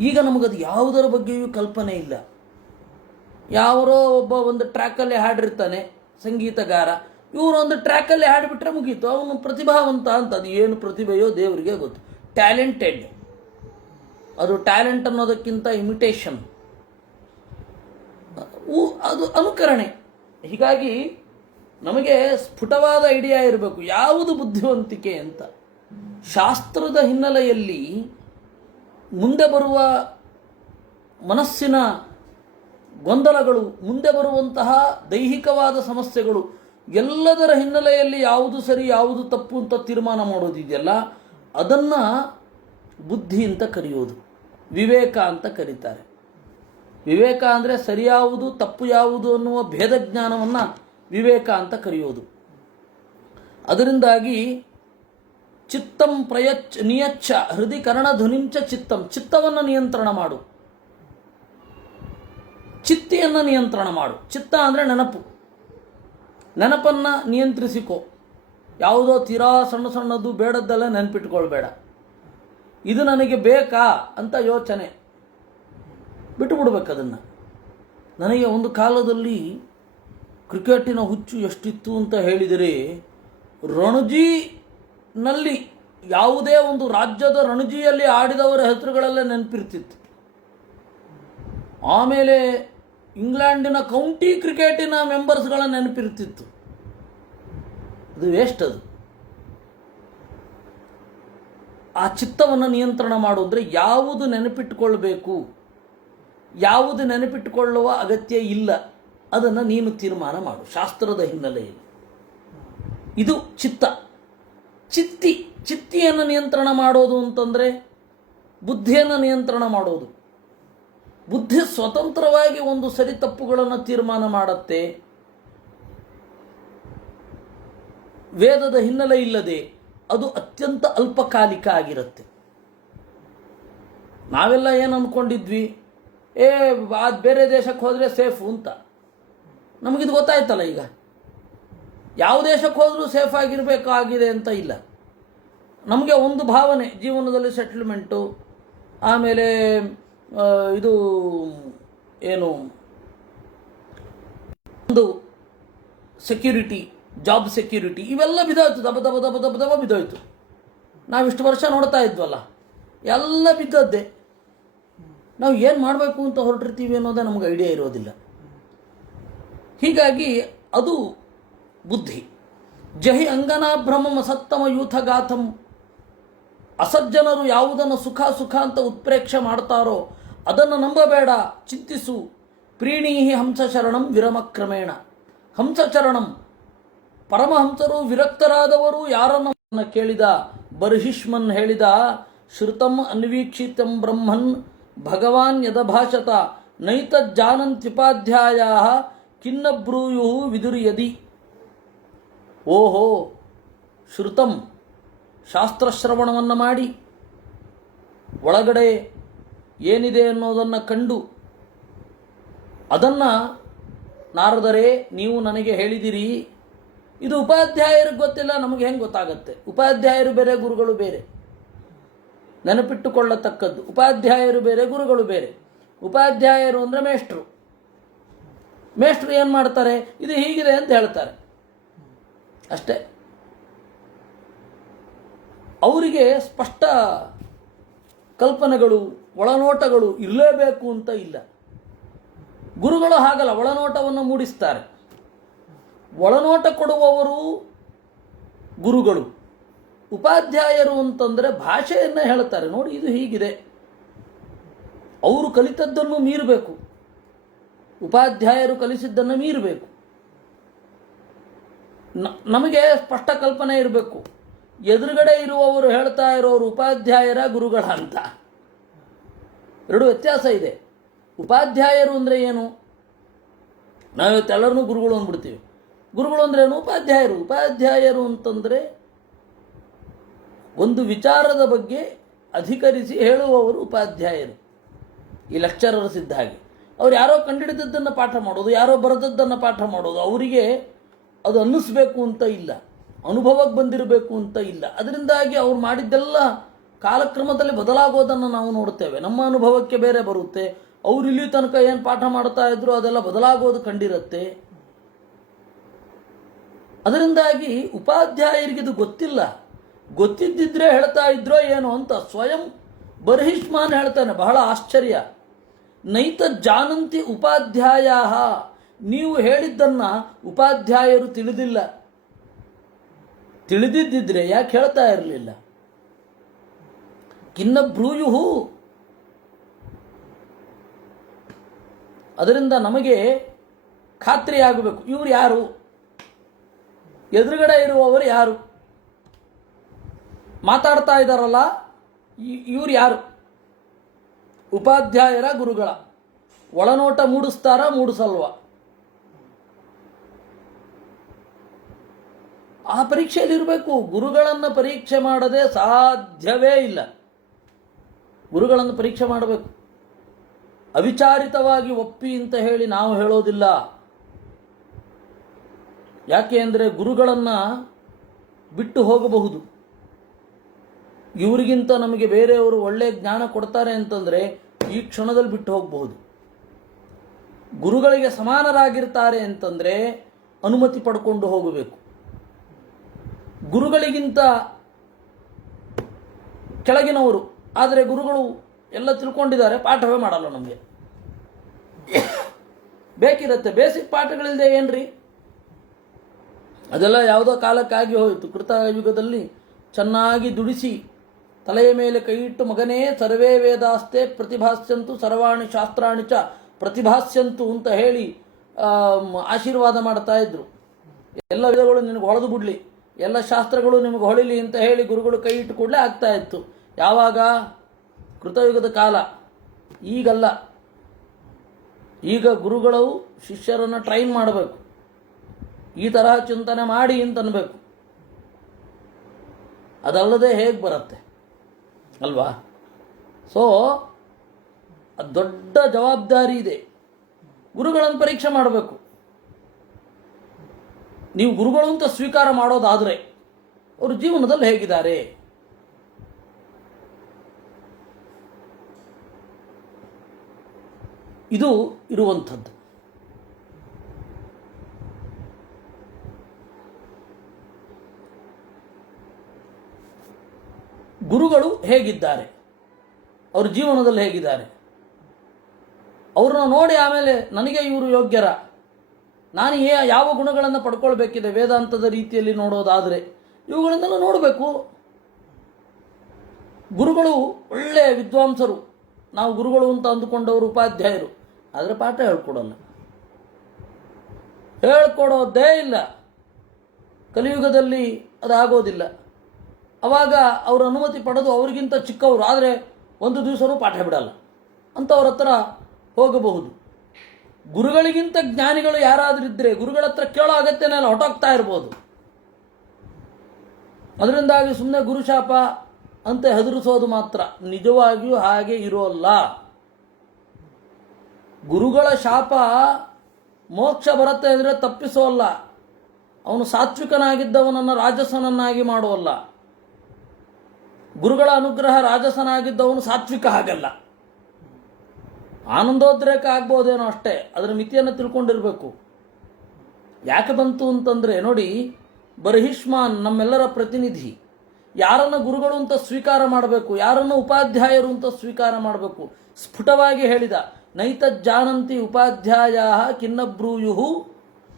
ಈಗ ನಮಗದು ಯಾವುದರ ಬಗ್ಗೆಯೂ ಕಲ್ಪನೆ ಇಲ್ಲ. ಯಾರೋ ಒಬ್ಬ ಒಂದು ಟ್ರ್ಯಾಕಲ್ಲಿ ಹಾಡಿರ್ತಾನೆ ಸಂಗೀತಗಾರ, ಇವರು ಒಂದು ಟ್ರ್ಯಾಕಲ್ಲಿ ಹಾಡಿಬಿಟ್ರೆ ಮುಗೀತು, ಅವನು ಪ್ರತಿಭಾವಂತ ಅಂತ. ಅದು ಏನು ಪ್ರತಿಭೆಯೋ ದೇವರಿಗೆ ಗೊತ್ತು. ಟ್ಯಾಲೆಂಟೆಡ್. ಅದು ಟ್ಯಾಲೆಂಟ್ ಅನ್ನೋದಕ್ಕಿಂತ ಇಮಿಟೇಷನ್, ಅದು ಅನುಕರಣೆ. ಹೀಗಾಗಿ ನಮಗೆ ಸ್ಫುಟವಾದ ಐಡಿಯಾ ಇರಬೇಕು ಯಾವುದು ಬುದ್ಧಿವಂತಿಕೆ ಅಂತ. ಶಾಸ್ತ್ರದ ಹಿನ್ನೆಲೆಯಲ್ಲಿ ಮುಂದೆ ಬರುವ ಮನಸ್ಸಿನ ಗೊಂದಲಗಳು, ಮುಂದೆ ಬರುವಂತಹ ದೈಹಿಕವಾದ ಸಮಸ್ಯೆಗಳು, ಎಲ್ಲದರ ಹಿನ್ನೆಲೆಯಲ್ಲಿ ಯಾವುದು ಸರಿ ಯಾವುದು ತಪ್ಪು ಅಂತ ತೀರ್ಮಾನ ಮಾಡೋದಿದೆಯಲ್ಲ, ಅದನ್ನು ಬುದ್ಧಿ ಅಂತ ಕರೆಯೋದು, ವಿವೇಕ ಅಂತ ಕರೀತಾರೆ. ವಿವೇಕ ಅಂದರೆ ಸರಿ ಯಾವುದು ತಪ್ಪು ಯಾವುದು ಅನ್ನುವ ಭೇದ ಜ್ಞಾನವನ್ನು ವಿವೇಕ ಅಂತ ಕರೆಯೋದು. ಅದರಿಂದಾಗಿ ಚಿತ್ತಂ ನಿಯಚ್ಚ ಹೃದಯ ಕರ್ಣಧ್ವನಿಂಚ ಚಿತ್ತಂ, ಚಿತ್ತವನ್ನು ನಿಯಂತ್ರಣ ಮಾಡು, ಚಿತ್ತಿಯನ್ನು ನಿಯಂತ್ರಣ ಮಾಡು. ಚಿತ್ತ ಅಂದರೆ ನೆನಪು, ನೆನಪನ್ನು ನಿಯಂತ್ರಿಸಿಕೋ. ಯಾವುದೋ ತೀರಾ ಸಣ್ಣ ಸಣ್ಣದು ಬೇಡದ್ದೆಲ್ಲ ನೆನಪಿಟ್ಕೊಳ್ಬೇಡ. ಇದು ನನಗೆ ಬೇಕಾ ಅಂತ ಯೋಚನೆ ಬಿಟ್ಟು ಬಿಡ್ಬೇಕು ಅದನ್ನು. ನನಗೆ ಒಂದು ಕಾಲದಲ್ಲಿ ಕ್ರಿಕೆಟಿನ ಹುಚ್ಚು ಎಷ್ಟಿತ್ತು ಅಂತ ಹೇಳಿದರೆ, ರಣಜಿನಲ್ಲಿ ಯಾವುದೇ ಒಂದು ರಾಜ್ಯದ ರಣಜಿಯಲ್ಲಿ ಆಡಿದವರ ಹೆಸರುಗಳೆಲ್ಲ ನೆನಪಿರ್ತಿತ್ತು. ಆಮೇಲೆ ಇಂಗ್ಲೆಂಡಿನ ಕೌಂಟಿ ಕ್ರಿಕೆಟಿನ ಮೆಂಬರ್ಸ್ಗಳ ನೆನಪಿರ್ತಿತ್ತು. ಅದು ವೇಸ್ಟ್. ಅದು ಆ ಚಿತ್ತವನ್ನು ನಿಯಂತ್ರಣ ಮಾಡೋದ್ರೆ ಯಾವುದು ನೆನಪಿಟ್ಟುಕೊಳ್ಬೇಕು, ಯಾವುದು ನೆನಪಿಟ್ಟುಕೊಳ್ಳುವ ಅಗತ್ಯ ಇಲ್ಲ, ಅದನ್ನು ನೀನು ತೀರ್ಮಾನ ಮಾಡು ಶಾಸ್ತ್ರದ ಹಿನ್ನೆಲೆಯಲ್ಲಿ. ಇದು ಚಿತ್ತ. ಚಿತ್ತಿಯನ್ನು ನಿಯಂತ್ರಣ ಮಾಡೋದು ಅಂತಂದರೆ ಬುದ್ಧಿಯನ್ನು ನಿಯಂತ್ರಣ ಮಾಡೋದು. ಬುದ್ಧಿ ಸ್ವತಂತ್ರವಾಗಿ ಒಂದು ಸರಿ ತಪ್ಪುಗಳನ್ನು ತೀರ್ಮಾನ ಮಾಡುತ್ತೆ, ವೇದದ ಹಿನ್ನೆಲೆ ಇಲ್ಲದೆ. ಅದು ಅತ್ಯಂತ ಅಲ್ಪಕಾಲಿಕ ಆಗಿರುತ್ತೆ. ನಾವೆಲ್ಲ ಏನು ಅಂದ್ಕೊಂಡಿದ್ವಿ, ಬೇರೆ ದೇಶಕ್ಕೆ ಹೋದರೆ ಸೇಫು ಅಂತ. ನಮಗಿದು ಗೊತ್ತಾಯ್ತಲ್ಲ. ಈಗ ಯಾವ ದೇಶಕ್ಕೆ ಹೋದರೂ ಸೇಫ್ ಆಗಿರಬೇಕಾಗಿದೆ ಅಂತ ಇಲ್ಲ. ನಮಗೆ ಒಂದು ಭಾವನೆ, ಜೀವನದಲ್ಲಿ ಸೆಟಲ್ಮೆಂಟು, ಆಮೇಲೆ ಇದು ಏನು ಒಂದು ಸೆಕ್ಯೂರಿಟಿ, ಜಾಬ್ ಸೆಕ್ಯೂರಿಟಿ, ಇವೆಲ್ಲ ಬಿದ್ದೋಯ್ತು. ದಬ ದಬ ದಬ ದಬ ದಬ ಬಿದ್ದೋಯ್ತು. ನಾವಿಷ್ಟು ವರ್ಷ ನೋಡ್ತಾ ಇದ್ವಲ್ಲ, ಎಲ್ಲ ಬಿದ್ದದ್ದೇ. ನಾವು ಏನು ಮಾಡಬೇಕು ಅಂತ ಹೊರಟಿರ್ತೀವಿ ಅನ್ನೋದೇ ನಮಗೆ ಐಡಿಯಾ ಇರೋದಿಲ್ಲ. ಹೀಗಾಗಿ ಅದು ಬುದ್ಧಿ. ಜಹಿ ಅಂಗನಾಭ್ರಮಂ ಅಸತ್ತಮ ಯೂಥಗಾಥಂ. ಅಸಜ್ಜನರು ಯಾವುದನ್ನು ಸುಖ ಸುಖ ಅಂತ ಉತ್ಪ್ರೇಕ್ಷೆ ಮಾಡ್ತಾರೋ ಅದನ್ನು ನಂಬಬೇಡ, ಚಿಂತಿಸು. ಪ್ರೀಣೀಹಿ ಹಂಸಚರಣಂ ವಿರಮಕ್ರಮೇಣ. ಹಂಸಚರಣಂ, ಪರಮಹಂಸರು ವಿರಕ್ತರಾದವರು ಯಾರನ್ನ ಕೇಳಿದ? ಬರ್ಹಿಷ್ಮನ್ ಹೇಳಿದ, ಶ್ರುತಂ ಅನ್ವೀಕ್ಷಿತಂ ಬ್ರಹ್ಮನ್ ಭಗವಾನ್ ಯದಭಾಷತ ನೈತಜ್ಜಾನಂತ್ಯುಪಾಧ್ಯಾಯ ಖಿನ್ನ ಬ್ರೂಯು ವಿದುರ್ಯದಿ. ಓಹೋ, ಶ್ರುತಂ, ಶಾಸ್ತ್ರಶ್ರವಣವನ್ನು ಮಾಡಿ ಒಳಗಡೆ ಏನಿದೆ ಅನ್ನೋದನ್ನು ಕಂಡು ಅದನ್ನು ನಾರದರೇ ನೀವು ನನಗೆ ಹೇಳಿದಿರಿ. ಇದು ಉಪಾಧ್ಯಾಯರಿಗೆ ಗೊತ್ತಿಲ್ಲ, ನಮಗೆ ಹೆಂಗೆ ಗೊತ್ತಾಗತ್ತೆ? ಉಪಾಧ್ಯಾಯರು ಬೇರೆ, ಗುರುಗಳು ಬೇರೆ. ನೆನಪಿಟ್ಟುಕೊಳ್ಳತಕ್ಕದ್ದು, ಉಪಾಧ್ಯಾಯರು ಬೇರೆ, ಗುರುಗಳು ಬೇರೆ. ಉಪಾಧ್ಯಾಯರು ಅಂದರೆ ಮೇಷ್ಟ್ರು. ಮೇಷ್ಟ್ರು ಏನು ಮಾಡ್ತಾರೆ? ಇದು ಹೀಗಿದೆ ಅಂತ ಹೇಳ್ತಾರೆ ಅಷ್ಟೇ. ಅವರಿಗೆ ಸ್ಪಷ್ಟ ಕಲ್ಪನೆಗಳು, ಒಳನೋಟಗಳು ಇರಲೇಬೇಕು ಅಂತ ಇಲ್ಲ. ಗುರುಗಳು ಹಾಗಲ್ಲ, ಒಳನೋಟವನ್ನು ಮೂಡಿಸ್ತಾರೆ. ಒಳನೋಟ ಕೊಡುವವರು ಗುರುಗಳು. ಉಪಾಧ್ಯಾಯರು ಅಂತಂದರೆ ಭಾಷೆಯನ್ನು ಹೇಳ್ತಾರೆ. ನೋಡಿ, ಇದು ಹೀಗಿದೆ. ಅವರು ಕಲಿತದ್ದನ್ನು ಮೀರಬೇಕು, ಉಪಾಧ್ಯಾಯರು ಕಲಿಸಿದ್ದನ್ನು ಮೀರಬೇಕು. ನಮಗೆ ಸ್ಪಷ್ಟ ಕಲ್ಪನೆ ಇರಬೇಕು. ಎದುರುಗಡೆ ಇರುವವರು ಹೇಳ್ತಾ ಇರೋರು ಉಪಾಧ್ಯಾಯರ ಗುರುಗಳ ಅಂತ ಎರಡು ವ್ಯತ್ಯಾಸ ಇದೆ. ಉಪಾಧ್ಯಾಯರು ಅಂದರೆ ಏನು? ನಾವಿವತ್ತೆಲ್ಲರನ್ನೂ ಗುರುಗಳು ಅಂದ್ಬಿಡ್ತೀವಿ. ಗುರುಗಳು ಅಂದ್ರೆ ಏನು? ಉಪಾಧ್ಯಾಯರು. ಉಪಾಧ್ಯಾಯರು ಅಂತಂದರೆ ಒಂದು ವಿಚಾರದ ಬಗ್ಗೆ ಅಧಿಕರಿಸಿ ಹೇಳುವವರು ಉಪಾಧ್ಯಾಯರು. ಈ ಲೆಕ್ಚರರ್ಸ್ ಇದ್ದ ಹಾಗೆ ಅವ್ರು ಯಾರೋ ಕಂಡಿಡಿದದ್ದನ್ನು ಪಾಠ ಮಾಡೋದು, ಯಾರೋ ಬರೆದದ್ದನ್ನು ಪಾಠ ಮಾಡೋದು. ಅವರಿಗೆ ಅದು ಅನ್ನಿಸ್ಬೇಕು ಅಂತ ಇಲ್ಲ, ಅನುಭವಕ್ಕೆ ಬಂದಿರಬೇಕು ಅಂತ ಇಲ್ಲ. ಅದರಿಂದಾಗಿ ಅವ್ರು ಮಾಡಿದ್ದೆಲ್ಲ ಕಾಲಕ್ರಮದಲ್ಲಿ ಬದಲಾಗೋದನ್ನು ನಾವು ನೋಡ್ತೇವೆ. ನಮ್ಮ ಅನುಭವಕ್ಕೆ ಬೇರೆ ಬರುತ್ತೆ. ಅವ್ರು ಇಲ್ಲಿ ತನಕ ಏನು ಪಾಠ ಮಾಡ್ತಾ ಇದ್ರು ಅದೆಲ್ಲ ಬದಲಾಗೋದು ಕಂಡಿರುತ್ತೆ. ಅದರಿಂದಾಗಿ ಉಪಾಧ್ಯಾಯರಿಗೆ ಇದು ಗೊತ್ತಿಲ್ಲ. ಗೊತ್ತಿದ್ದಿದ್ರೆ ಹೇಳ್ತಾ ಇದ್ರೋ ಏನೋ ಅಂತ ಸ್ವಯಂ ಬರ್ಹಿಷ್ಮಾನ್ ಹೇಳ್ತಾನೆ. ಬಹಳ ಆಶ್ಚರ್ಯ. ನೈತ ಜಾನಂತಿ ಉಪಾಧ್ಯಾಯ. ನೀವು ಹೇಳಿದ್ದನ್ನ ಉಪಾಧ್ಯಾಯರು ತಿಳಿದಿಲ್ಲ. ತಿಳಿದಿದ್ದಿದ್ರೆ ಯಾಕೆ ಹೇಳ್ತಾ ಇರಲಿಲ್ಲ? ಖಿನ್ನ ಬ್ರೂಯುಹು. ಅದರಿಂದ ನಮಗೆ ಖಾತ್ರಿಯಾಗಬೇಕು, ಇವರು ಯಾರು, ಎದುರುಗಡೆ ಇರುವವರು ಯಾರು, ಮಾತಾಡ್ತಾ ಇದ್ದಾರಲ್ಲ ಇವ್ರು ಯಾರು? ಉಪಾಧ್ಯಾಯರ ಗುರುಗಳ ಒಳನೋಟ ಮೂಡಿಸ್ತಾರ, ಮೂಡಿಸಲ್ವ? ಆ ಪರೀಕ್ಷೆಯಲ್ಲಿ ಇರಬೇಕು. ಗುರುಗಳನ್ನು ಪರೀಕ್ಷೆ ಮಾಡದೆ ಸಾಧ್ಯವೇ ಇಲ್ಲ. ಗುರುಗಳನ್ನು ಪರೀಕ್ಷೆ ಮಾಡಬೇಕು. ಅವಿಚಾರಿತವಾಗಿ ಒಪ್ಪಿ ಅಂತ ಹೇಳಿ ನಾವು ಹೇಳೋದಿಲ್ಲ. ಯಾಕೆ ಅಂದರೆ ಗುರುಗಳನ್ನು ಬಿಟ್ಟು ಹೋಗಬಹುದು. ಇವರಿಗಿಂತ ನಮಗೆ ಬೇರೆಯವರು ಒಳ್ಳೆಯ ಜ್ಞಾನ ಕೊಡ್ತಾರೆ ಅಂತಂದರೆ ಈ ಕ್ಷಣದಲ್ಲಿ ಬಿಟ್ಟು ಹೋಗಬಹುದು. ಗುರುಗಳಿಗೆ ಸಮಾನರಾಗಿರ್ತಾರೆ ಅಂತಂದರೆ ಅನುಮತಿ ಪಡ್ಕೊಂಡು ಹೋಗಬೇಕು. ಗುರುಗಳಿಗಿಂತ ಕೆಳಗಿನವರು ಆದರೆ ಗುರುಗಳು ಎಲ್ಲ ತಿಳ್ಕೊಂಡಿದ್ದಾರೆ, ಪಾಠವೇ ಮಾಡಲ್ಲ. ನಮಗೆ ಬೇಕಿರುತ್ತೆ. ಬೇಸಿಕ್ ಪಾಠಗಳಿಲ್ಲದೆ ಏನ್ರಿ? ಅದೆಲ್ಲ ಯಾವುದೋ ಕಾಲಕ್ಕಾಗಿ ಹೋಯಿತು. ಕೃತಯುಗದಲ್ಲಿ ಚೆನ್ನಾಗಿ ದುಡಿಸಿ ತಲೆಯ ಮೇಲೆ ಕೈ ಇಟ್ಟು, ಮಗನೇ ಸರ್ವೇ ವೇದಾಸ್ತೆ ಪ್ರತಿಭಾಸ್ಯಂತು ಸರ್ವಾಣಿ ಶಾಸ್ತ್ರಾಣಿ ಚ ಪ್ರತಿಭಾಸ್ಯಂತು ಅಂತ ಹೇಳಿ ಆಶೀರ್ವಾದ ಮಾಡ್ತಾ ಇದ್ರು. ಎಲ್ಲ ವೇದಗಳು ನಿನಗೆ ಹೊಳೆದು ಬಿಡ್ಲಿ, ಎಲ್ಲ ಶಾಸ್ತ್ರಗಳು ನಿಮಗೆ ಹೊಳಿಲಿ ಅಂತ ಹೇಳಿ ಗುರುಗಳು ಕೈ ಇಟ್ಟು ಕೂಡಲೇ ಆಗ್ತಾ ಇತ್ತು. ಯಾವಾಗ? ಕೃತಯುಗದ ಕಾಲ. ಈಗಲ್ಲ. ಈಗ ಗುರುಗಳು ಶಿಷ್ಯರನ್ನು ಟ್ರೈನ್ ಮಾಡಬೇಕು. ಈ ತರಹ ಚಿಂತನೆ ಮಾಡಿ ಅಂತ ಅನ್ಬೇಕು. ಅದಲ್ಲದೆ ಹೇಗೆ ಬರುತ್ತೆ ಅಲ್ವಾ? ಸೊ ದೊಡ್ಡ ಜವಾಬ್ದಾರಿ ಇದೆ. ಗುರುಗಳನ್ನು ಪರೀಕ್ಷೆ ಮಾಡಬೇಕು. ನೀವು ಗುರುಗಳು ಅಂತ ಸ್ವೀಕಾರ ಮಾಡೋದಾದರೆ ಅವರು ಜೀವನದಲ್ಲಿ ಹೇಗಿದ್ದಾರೆ? ಇದು ಇರುವಂಥದ್ದು. ಗುರುಗಳು ಹೇಗಿದ್ದಾರೆ, ಅವ್ರ ಜೀವನದಲ್ಲಿ ಹೇಗಿದ್ದಾರೆ, ಅವ್ರನ್ನ ನೋಡಿ ಆಮೇಲೆ ನನಗೆ ಇವರು ಯೋಗ್ಯರ, ನಾನು ಯಾವ ಗುಣಗಳನ್ನು ಪಡ್ಕೊಳ್ಬೇಕಿದೆ ವೇದಾಂತದ ರೀತಿಯಲ್ಲಿ ನೋಡೋದಾದರೆ ಇವುಗಳನ್ನೆಲ್ಲ ನೋಡಬೇಕು. ಗುರುಗಳು ಒಳ್ಳೆಯ ವಿದ್ವಾಂಸರು, ನಾವು ಗುರುಗಳು ಅಂತ ಅಂದುಕೊಂಡವರು ಉಪಾಧ್ಯಾಯರು, ಆದರೆ ಪಾಠ ಹೇಳ್ಕೊಡೋಲ್ಲ, ಹೇಳ್ಕೊಡೋದೇ ಇಲ್ಲ. ಕಲಿಯುಗದಲ್ಲಿ ಅದಾಗೋದಿಲ್ಲ. ಅವಾಗ ಅವರ ಅನುಮತಿ ಪಡೆದು ಅವರಿಗಿಂತ ಚಿಕ್ಕವರು ಆದರೆ ಒಂದು ದಿವಸನೂ ಪಾಠ ಬಿಡಲ್ಲ ಅಂಥವ್ರ ಹತ್ರ ಹೋಗಬಹುದು. ಗುರುಗಳಿಗಿಂತ ಜ್ಞಾನಿಗಳು ಯಾರಾದರೂ ಇದ್ದರೆ ಗುರುಗಳ ಹತ್ರ ಕೇಳೋ ಅಗತ್ಯನೇ ಇಲ್ಲ, ಹೊಟ್ಟೋಗ್ತಾ ಇರ್ಬೋದು. ಅದರಿಂದಾಗಿ ಸುಮ್ಮನೆ ಗುರುಶಾಪ ಅಂತ ಹೆದರಿಸೋದು ಮಾತ್ರ, ನಿಜವಾಗಿಯೂ ಹಾಗೆ ಇರೋಲ್ಲ. ಗುರುಗಳ ಶಾಪ ಮೋಕ್ಷ ಬರುತ್ತೆ ಅಂದರೆ ತಪ್ಪಿಸೋಲ್ಲ, ಅವನು ಸಾತ್ವಿಕನಾಗಿದ್ದವನನ್ನು ರಾಜಸನನ್ನಾಗಿ ಮಾಡುವಲ್ಲ. ಗುರುಗಳ ಅನುಗ್ರಹ ರಾಜಸನಾಗಿದ್ದವನು ಸಾತ್ವಿಕ ಆಗಲ್ಲ. ಆನಂದೋದ್ರೇಕ ಆಗ್ಬೋದೇನೋ ಅಷ್ಟೇ, ಅದರ ಮಿತಿಯನ್ನು ತಿಳ್ಕೊಂಡಿರಬೇಕು. ಯಾಕೆ ಬಂತು ಅಂತಂದರೆ ನೋಡಿ, ಬರ್ಹಿಷ್ಮಾನ್ ನಮ್ಮೆಲ್ಲರ ಪ್ರತಿನಿಧಿ, ಯಾರನ್ನು ಗುರುಗಳು ಅಂತ ಸ್ವೀಕಾರ ಮಾಡಬೇಕು, ಯಾರನ್ನು ಉಪಾಧ್ಯಾಯರು ಅಂತ ಸ್ವೀಕಾರ ಮಾಡಬೇಕು ಸ್ಫುಟವಾಗಿ ಹೇಳಿದ. ನೈತಜ್ಜಾನಂತಿ ಉಪಾಧ್ಯಾಯ ಖಿನ್ನಬ್ರೂಯು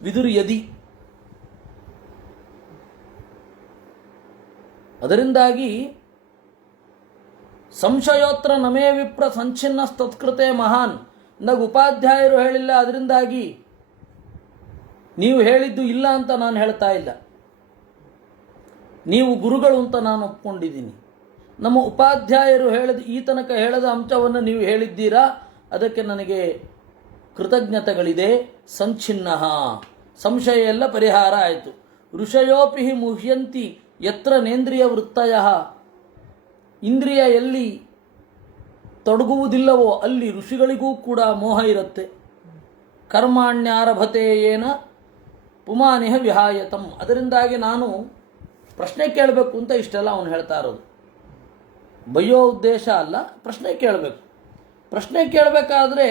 ವಿದುರ್ಯದಿ. ಅದರಿಂದಾಗಿ ಸಂಶಯೋತ್ರ ನಮೇ ವಿಪ್ರ ಸಂಚಿನ್ನ ತತ್ಕೃತೆ ಮಹಾನ್. ನಗ ಉಪಾಧ್ಯಾಯರು ಹೇಳಿಲ್ಲ, ಅದರಿಂದಾಗಿ ನೀವು ಹೇಳಿದ್ದು ಇಲ್ಲ ಅಂತ ನಾನು ಹೇಳ್ತಾ ಇಲ್ಲ. ನೀವು ಗುರುಗಳು ಅಂತ ನಾನು ಒಪ್ಕೊಂಡಿದ್ದೀನಿ. ನಮ್ಮ ಉಪಾಧ್ಯಾಯರು ಹೇಳಿದ ಈ ತನಕ ಹೇಳದ ಅಂಶವನ್ನು ನೀವು ಹೇಳಿದ್ದೀರಾ, ಅದಕ್ಕೆ ನನಗೆ ಕೃತಜ್ಞತೆಗಳಿದೆ. ಸಂಚಿನ್ನ, ಸಂಶಯ ಎಲ್ಲ ಪರಿಹಾರ ಆಯಿತು. ಋಷಯೋಪಿ ಮುಹ್ಯಂತಿ ಯತ್ರ ನೇಂದ್ರಿಯ ವೃತ್ತಯ. ಇಂದ್ರಿಯ ಎಲ್ಲಿ ತೊಡಗುವುದಿಲ್ಲವೋ ಅಲ್ಲಿ ಋಷಿಗಳಿಗೂ ಕೂಡ ಮೋಹ ಇರುತ್ತೆ. ಕರ್ಮಾಣ್ಯಾರಭತೆ ಏನ ಪುಮಾನಿಹ ವಿಹಾಯತಂ. ಅದರಿಂದಾಗಿ ನಾನು ಪ್ರಶ್ನೆ ಕೇಳಬೇಕು ಅಂತ ಇಷ್ಟೆಲ್ಲ ಅವನು ಹೇಳ್ತಾ ಇರೋದು. ಬಯ್ಯೋ ಉದ್ದೇಶ ಅಲ್ಲ, ಪ್ರಶ್ನೆ ಕೇಳಬೇಕು. ಪ್ರಶ್ನೆ ಕೇಳಬೇಕಾದ್ರೆ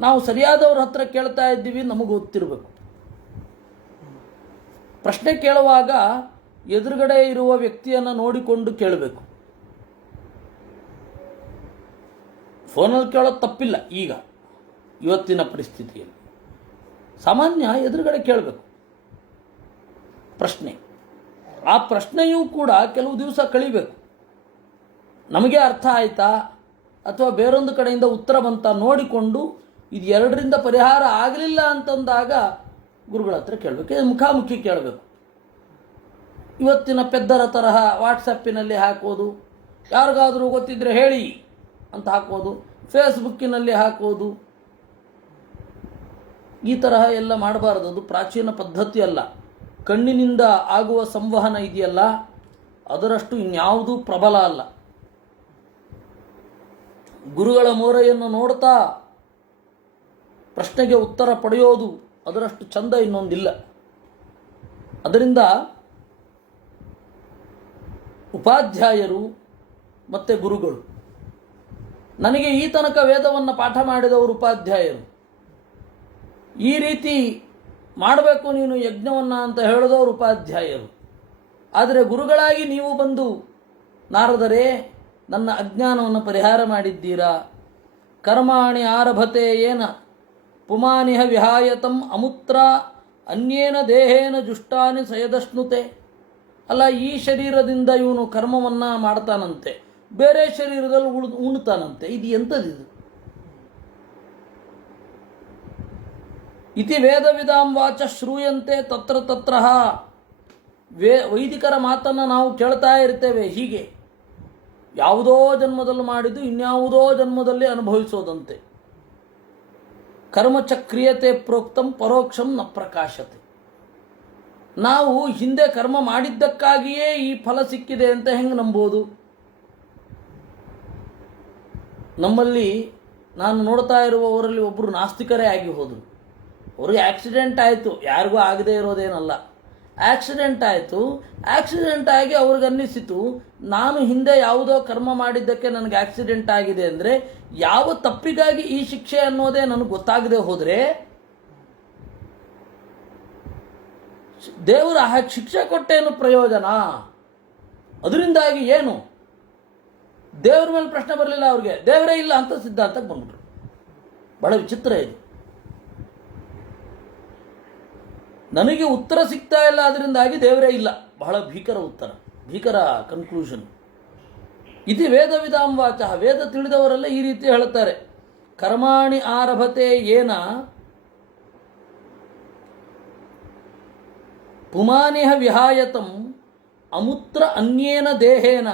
ನಾವು ಸರಿಯಾದವ್ರ ಹತ್ರ ಕೇಳ್ತಾ ಇದ್ದೀವಿ, ನಮಗೆ ಗೊತ್ತಿರಬೇಕು. ಪ್ರಶ್ನೆ ಕೇಳುವಾಗ ಎದುರುಗಡೆ ಇರುವ ವ್ಯಕ್ತಿಯನ್ನು ನೋಡಿಕೊಂಡು ಕೇಳಬೇಕು. ಫೋನಲ್ಲಿ ಕೇಳೋದು ತಪ್ಪಿಲ್ಲ. ಈಗ ಇವತ್ತಿನ ಪರಿಸ್ಥಿತಿಯಲ್ಲಿ ಸಾಮಾನ್ಯ ಎದುರುಗಡೆ ಕೇಳಬೇಕು ಪ್ರಶ್ನೆ. ಆ ಪ್ರಶ್ನೆಯೂ ಕೂಡ ಕೆಲವು ದಿವಸ ಕಳಿಬೇಕು. ನಮಗೆ ಅರ್ಥ ಆಯ್ತಾ ಅಥವಾ ಬೇರೊಂದು ಕಡೆಯಿಂದ ಉತ್ತರ ಬಂತ ನೋಡಿಕೊಂಡು ಇದು ಎರಡರಿಂದ ಪರಿಹಾರ ಆಗಲಿಲ್ಲ ಅಂತಂದಾಗ ಗುರುಗಳ ಹತ್ರ ಕೇಳಬೇಕು. ಇದು ಮುಖಾಮುಖಿ ಕೇಳಬೇಕು. ಇವತ್ತಿನ ಪೆದ್ದರ ತರಹ ವಾಟ್ಸಪ್ಪಿನಲ್ಲಿ ಹಾಕೋದು, ಯಾರಿಗಾದರೂ ಗೊತ್ತಿದ್ರೆ ಹೇಳಿ ಅಂತ ಹಾಕೋದು, ಫೇಸ್ಬುಕ್ಕಿನಲ್ಲಿ ಹಾಕೋದು, ಈ ತರಹ ಎಲ್ಲ ಮಾಡಬಾರದು. ಅದು ಪ್ರಾಚೀನ ಪದ್ಧತಿ ಅಲ್ಲ. ಕಣ್ಣಿನಿಂದ ಆಗುವ ಸಂವಹನ ಇದೆಯಲ್ಲ, ಅದರಷ್ಟು ಇನ್ಯಾವುದೂ ಪ್ರಬಲ ಅಲ್ಲ. ಗುರುಗಳ ಮೋರೆಯನ್ನು ನೋಡ್ತಾ ಪ್ರಶ್ನೆಗೆ ಉತ್ತರ ಪಡೆಯೋದು ಅದರಷ್ಟು ಚಂದ ಇನ್ನೊಂದಿಲ್ಲ. ಅದರಿಂದ ಉಪಾಧ್ಯಾಯರು ಮತ್ತು ಗುರುಗಳು, ನನಗೆ ಈ ತನಕ ವೇದವನ್ನು ಪಾಠ ಮಾಡಿದವರು ಉಪಾಧ್ಯಾಯರು, ಈ ರೀತಿ ಮಾಡಬೇಕು ನೀನು ಯಜ್ಞವನ್ನು ಅಂತ ಹೇಳಿದವರು ಉಪಾಧ್ಯಾಯರು. ಆದರೆ ಗುರುಗಳಾಗಿ ನೀವು ಬಂದು ನಾರದರೇ ನನ್ನ ಅಜ್ಞಾನವನ್ನು ಪರಿಹಾರ ಮಾಡಿದ್ದೀರಾ. ಕರ್ಮಾಣಿ ಆರಭತೆ ಏನ ಪುಮಾನಿಹ ವಿಹಾಯತಂ ಅಮುತ್ರ ಅನ್ಯೇನ ದೇಹೇನ ಜುಷ್ಟಾನಿ ಸಯದಶ್ನುತೆ. ಅಲ್ಲ, ಈ ಶರೀರದಿಂದ ಇವನು ಕರ್ಮವನ್ನು ಮಾಡ್ತಾನಂತೆ, ಬೇರೆ ಶರೀರದಲ್ಲಿ ಉಣ್ತಾನಂತೆ. ಇದು ಎಂಥದಿದು? ಇತಿ ವೇದ ವಿಧಾಂ ವಾಚ ಶ್ರೂಯಂತೆ ತತ್ರ ತತ್ರ. ವೈದಿಕರ ಮಾತನ್ನು ನಾವು ಕೇಳ್ತಾ ಇರ್ತೇವೆ. ಹೀಗೆ ಯಾವುದೋ ಜನ್ಮದಲ್ಲಿ ಮಾಡಿದ್ದು ಇನ್ಯಾವುದೋ ಜನ್ಮದಲ್ಲಿ ಅನುಭವಿಸೋದಂತೆ. ಕರ್ಮಚಕ್ರಿಯತೆ ಪ್ರೋಕ್ತಂ ಪರೋಕ್ಷಂ ನ ಪ್ರಕಾಶತೆ. ನಾವು ಹಿಂದೆ ಕರ್ಮ ಮಾಡಿದ್ದಕ್ಕಾಗಿಯೇ ಈ ಫಲ ಸಿಕ್ಕಿದೆ ಅಂತ ಹೆಂಗೆ ನಂಬೋದು? ನಮ್ಮಲ್ಲಿ ನಾನು ನೋಡ್ತಾ ಇರುವವರಲ್ಲಿ ಒಬ್ಬರು ನಾಸ್ತಿಕರೇ ಆಗಿ ಹೋದರು. ಅವ್ರಿಗೆ ಆಕ್ಸಿಡೆಂಟ್ ಆಯಿತು, ಯಾರಿಗೂ ಆಗದೇ ಇರೋದೇನಲ್ಲ. ಆಕ್ಸಿಡೆಂಟ್ ಆಯಿತು. ಆಕ್ಸಿಡೆಂಟ್ ಆಗಿ ಅವ್ರಿಗೆ ಅನ್ನಿಸಿತು, ನಾನು ಹಿಂದೆ ಯಾವುದೋ ಕರ್ಮ ಮಾಡಿದ್ದಕ್ಕೆ ನನಗೆ ಆಕ್ಸಿಡೆಂಟ್ ಆಗಿದೆ ಅಂದರೆ ಯಾವ ತಪ್ಪಿಗಾಗಿ ಈ ಶಿಕ್ಷೆ ಅನ್ನೋದೇ ನನಗೆ ಗೊತ್ತಾಗದೆ ಹೋದರೆ ದೇವರು ಶಿಕ್ಷೆ ಕೊಟ್ಟೇನು ಪ್ರಯೋಜನ? ಅದರಿಂದಾಗಿ ಏನು ದೇವರ ಮೇಲೆ ಪ್ರಶ್ನೆ ಬರಲಿಲ್ಲ ಅವ್ರಿಗೆ, ದೇವರೇ ಇಲ್ಲ ಅಂತ ಸಿದ್ಧಾಂತಕ್ಕೆ ಬಂದ್ಬಿಟ್ರು. ಬಹಳ ವಿಚಿತ್ರ ಇದು. ನನಗೆ ಉತ್ತರ ಸಿಗ್ತಾ ಇಲ್ಲ, ಅದರಿಂದಾಗಿ ದೇವರೇ ಇಲ್ಲ. ಬಹಳ ಭೀಕರ ಉತ್ತರ, ಭೀಕರ ಕನ್ಕ್ಲೂಷನ್. ಇದು ವೇದ ವಿಧಾಂ ವಾಚ. ವೇದ ತಿಳಿದವರೆಲ್ಲ ಈ ರೀತಿ ಹೇಳುತ್ತಾರೆ. ಕರ್ಮಾಣಿ ಆರಭತೆ ಏನ ಪುಮಾನಿಹ ವಿಹಾಯತಂ ಅಮೂತ್ರ ಅನ್ಯೇನ ದೇಹೇನ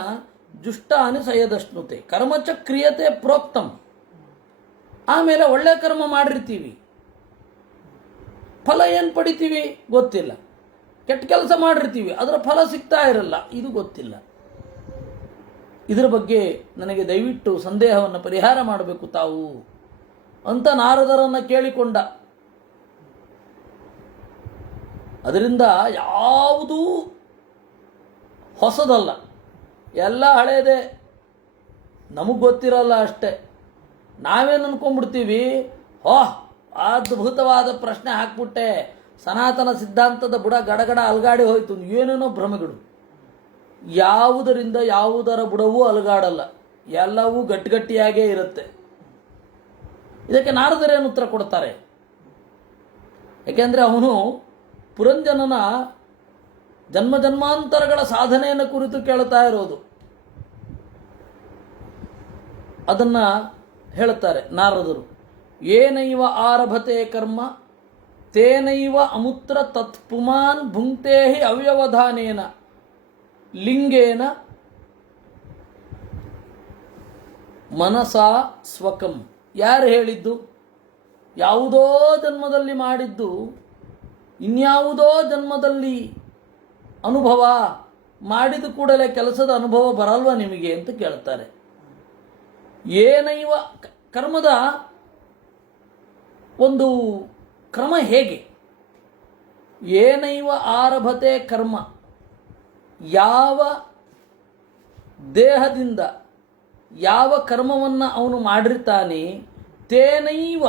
ಜುಷ್ಟಾನಿ ಸಯದಶ್ನುತೆ. ಕರ್ಮಚ ಕ್ರಿಯತೆ ಪ್ರೋಕ್ತಂ. ಆಮೇಲೆ ಒಳ್ಳೆ ಕರ್ಮ ಮಾಡಿರ್ತೀವಿ, ಫಲ ಏನು ಪಡಿತೀವಿ ಗೊತ್ತಿಲ್ಲ. ಕೆಟ್ಟ ಕೆಲಸ ಮಾಡಿರ್ತೀವಿ, ಅದರ ಫಲ ಸಿಗ್ತಾ ಇರಲ್ಲ, ಇದು ಗೊತ್ತಿಲ್ಲ. ಇದರ ಬಗ್ಗೆ ನನಗೆ ದಯವಿಟ್ಟು ಸಂದೇಹವನ್ನು ಪರಿಹಾರ ಮಾಡಬೇಕು ತಾವು ಅಂತ ನಾರದರನ್ನು ಕೇಳಿಕೊಂಡ. ಅದರಿಂದ ಯಾವುದೂ ಹೊಸದಲ್ಲ, ಎಲ್ಲ ಹಳೇದೇ. ನಮಗೆ ಗೊತ್ತಿರಲ್ಲ ಅಷ್ಟೇ. ನಾವೇನು ಅನ್ಕೊಂಡ್ಬಿಡ್ತೀವಿ, ಅದ್ಭುತವಾದ ಪ್ರಶ್ನೆ ಹಾಕ್ಬಿಟ್ಟೆ, ಸನಾತನ ಸಿದ್ಧಾಂತದ ಬುಡ ಗಡಗಡ ಅಲ್ಗಾಡಿ ಹೋಯ್ತು, ಏನೇನೋ ಭ್ರಮೆಗಳು. ಯಾವುದರಿಂದ ಯಾವುದರ ಬುಡವೂ ಅಲುಗಾಡಲ್ಲ, ಎಲ್ಲವೂ ಗಟ್ಟಿಗಟ್ಟಿಯಾಗೇ ಇರುತ್ತೆ. ಇದಕ್ಕೆ ನಾರದರೇನು ಉತ್ತರ ಕೊಡ್ತಾರೆ? ಯಾಕೆಂದರೆ ಅವನು ಪುರಂಜನನ ಜನ್ಮ ಜನ್ಮಾಂತರಗಳ ಸಾಧನೆಯನ್ನು ಕುರಿತು ಕೇಳ್ತಾ ಇರೋದು. ಅದನ್ನು ಹೇಳುತ್ತಾರೆ ನಾರದರು. ಏನೈವ ಆರಭತೆ ಕರ್ಮ ತೇನೈವ ಅಮೂತ್ರ ತತ್ಪುಮಾನ್ ಭುಂಕ್ತೆ ಹಿ ಅವ್ಯವಧಾನೇನ ಲಿಂಗೇನ ಮನಸಾ ಸ್ವಕಂ. ಯಾರು ಹೇಳಿದ್ದು? ಯಾವುದೋ ಜನ್ಮದಲ್ಲಿ ಮಾಡಿದ್ದು ಇನ್ಯಾವುದೋ ಜನ್ಮದಲ್ಲಿ ಅನುಭವ ಮಾಡಿದ ಕೂಡಲೇ ಕೆಲಸದ ಅನುಭವ ಬರಲ್ವ ನಿಮಗೆ ಅಂತ ಕೇಳ್ತಾರೆ. ಏನೈವ ಕರ್ಮದ ಒಂದು ಕ್ರಮ ಹೇಗೆ? ಏನೈವ ಆರಭತೆ ಕರ್ಮ, ಯಾವ ದೇಹದಿಂದ ಯಾವ ಕರ್ಮವನ್ನು ಅವನು ಮಾಡಿರ್ತಾನೆ, ತೇನೈವ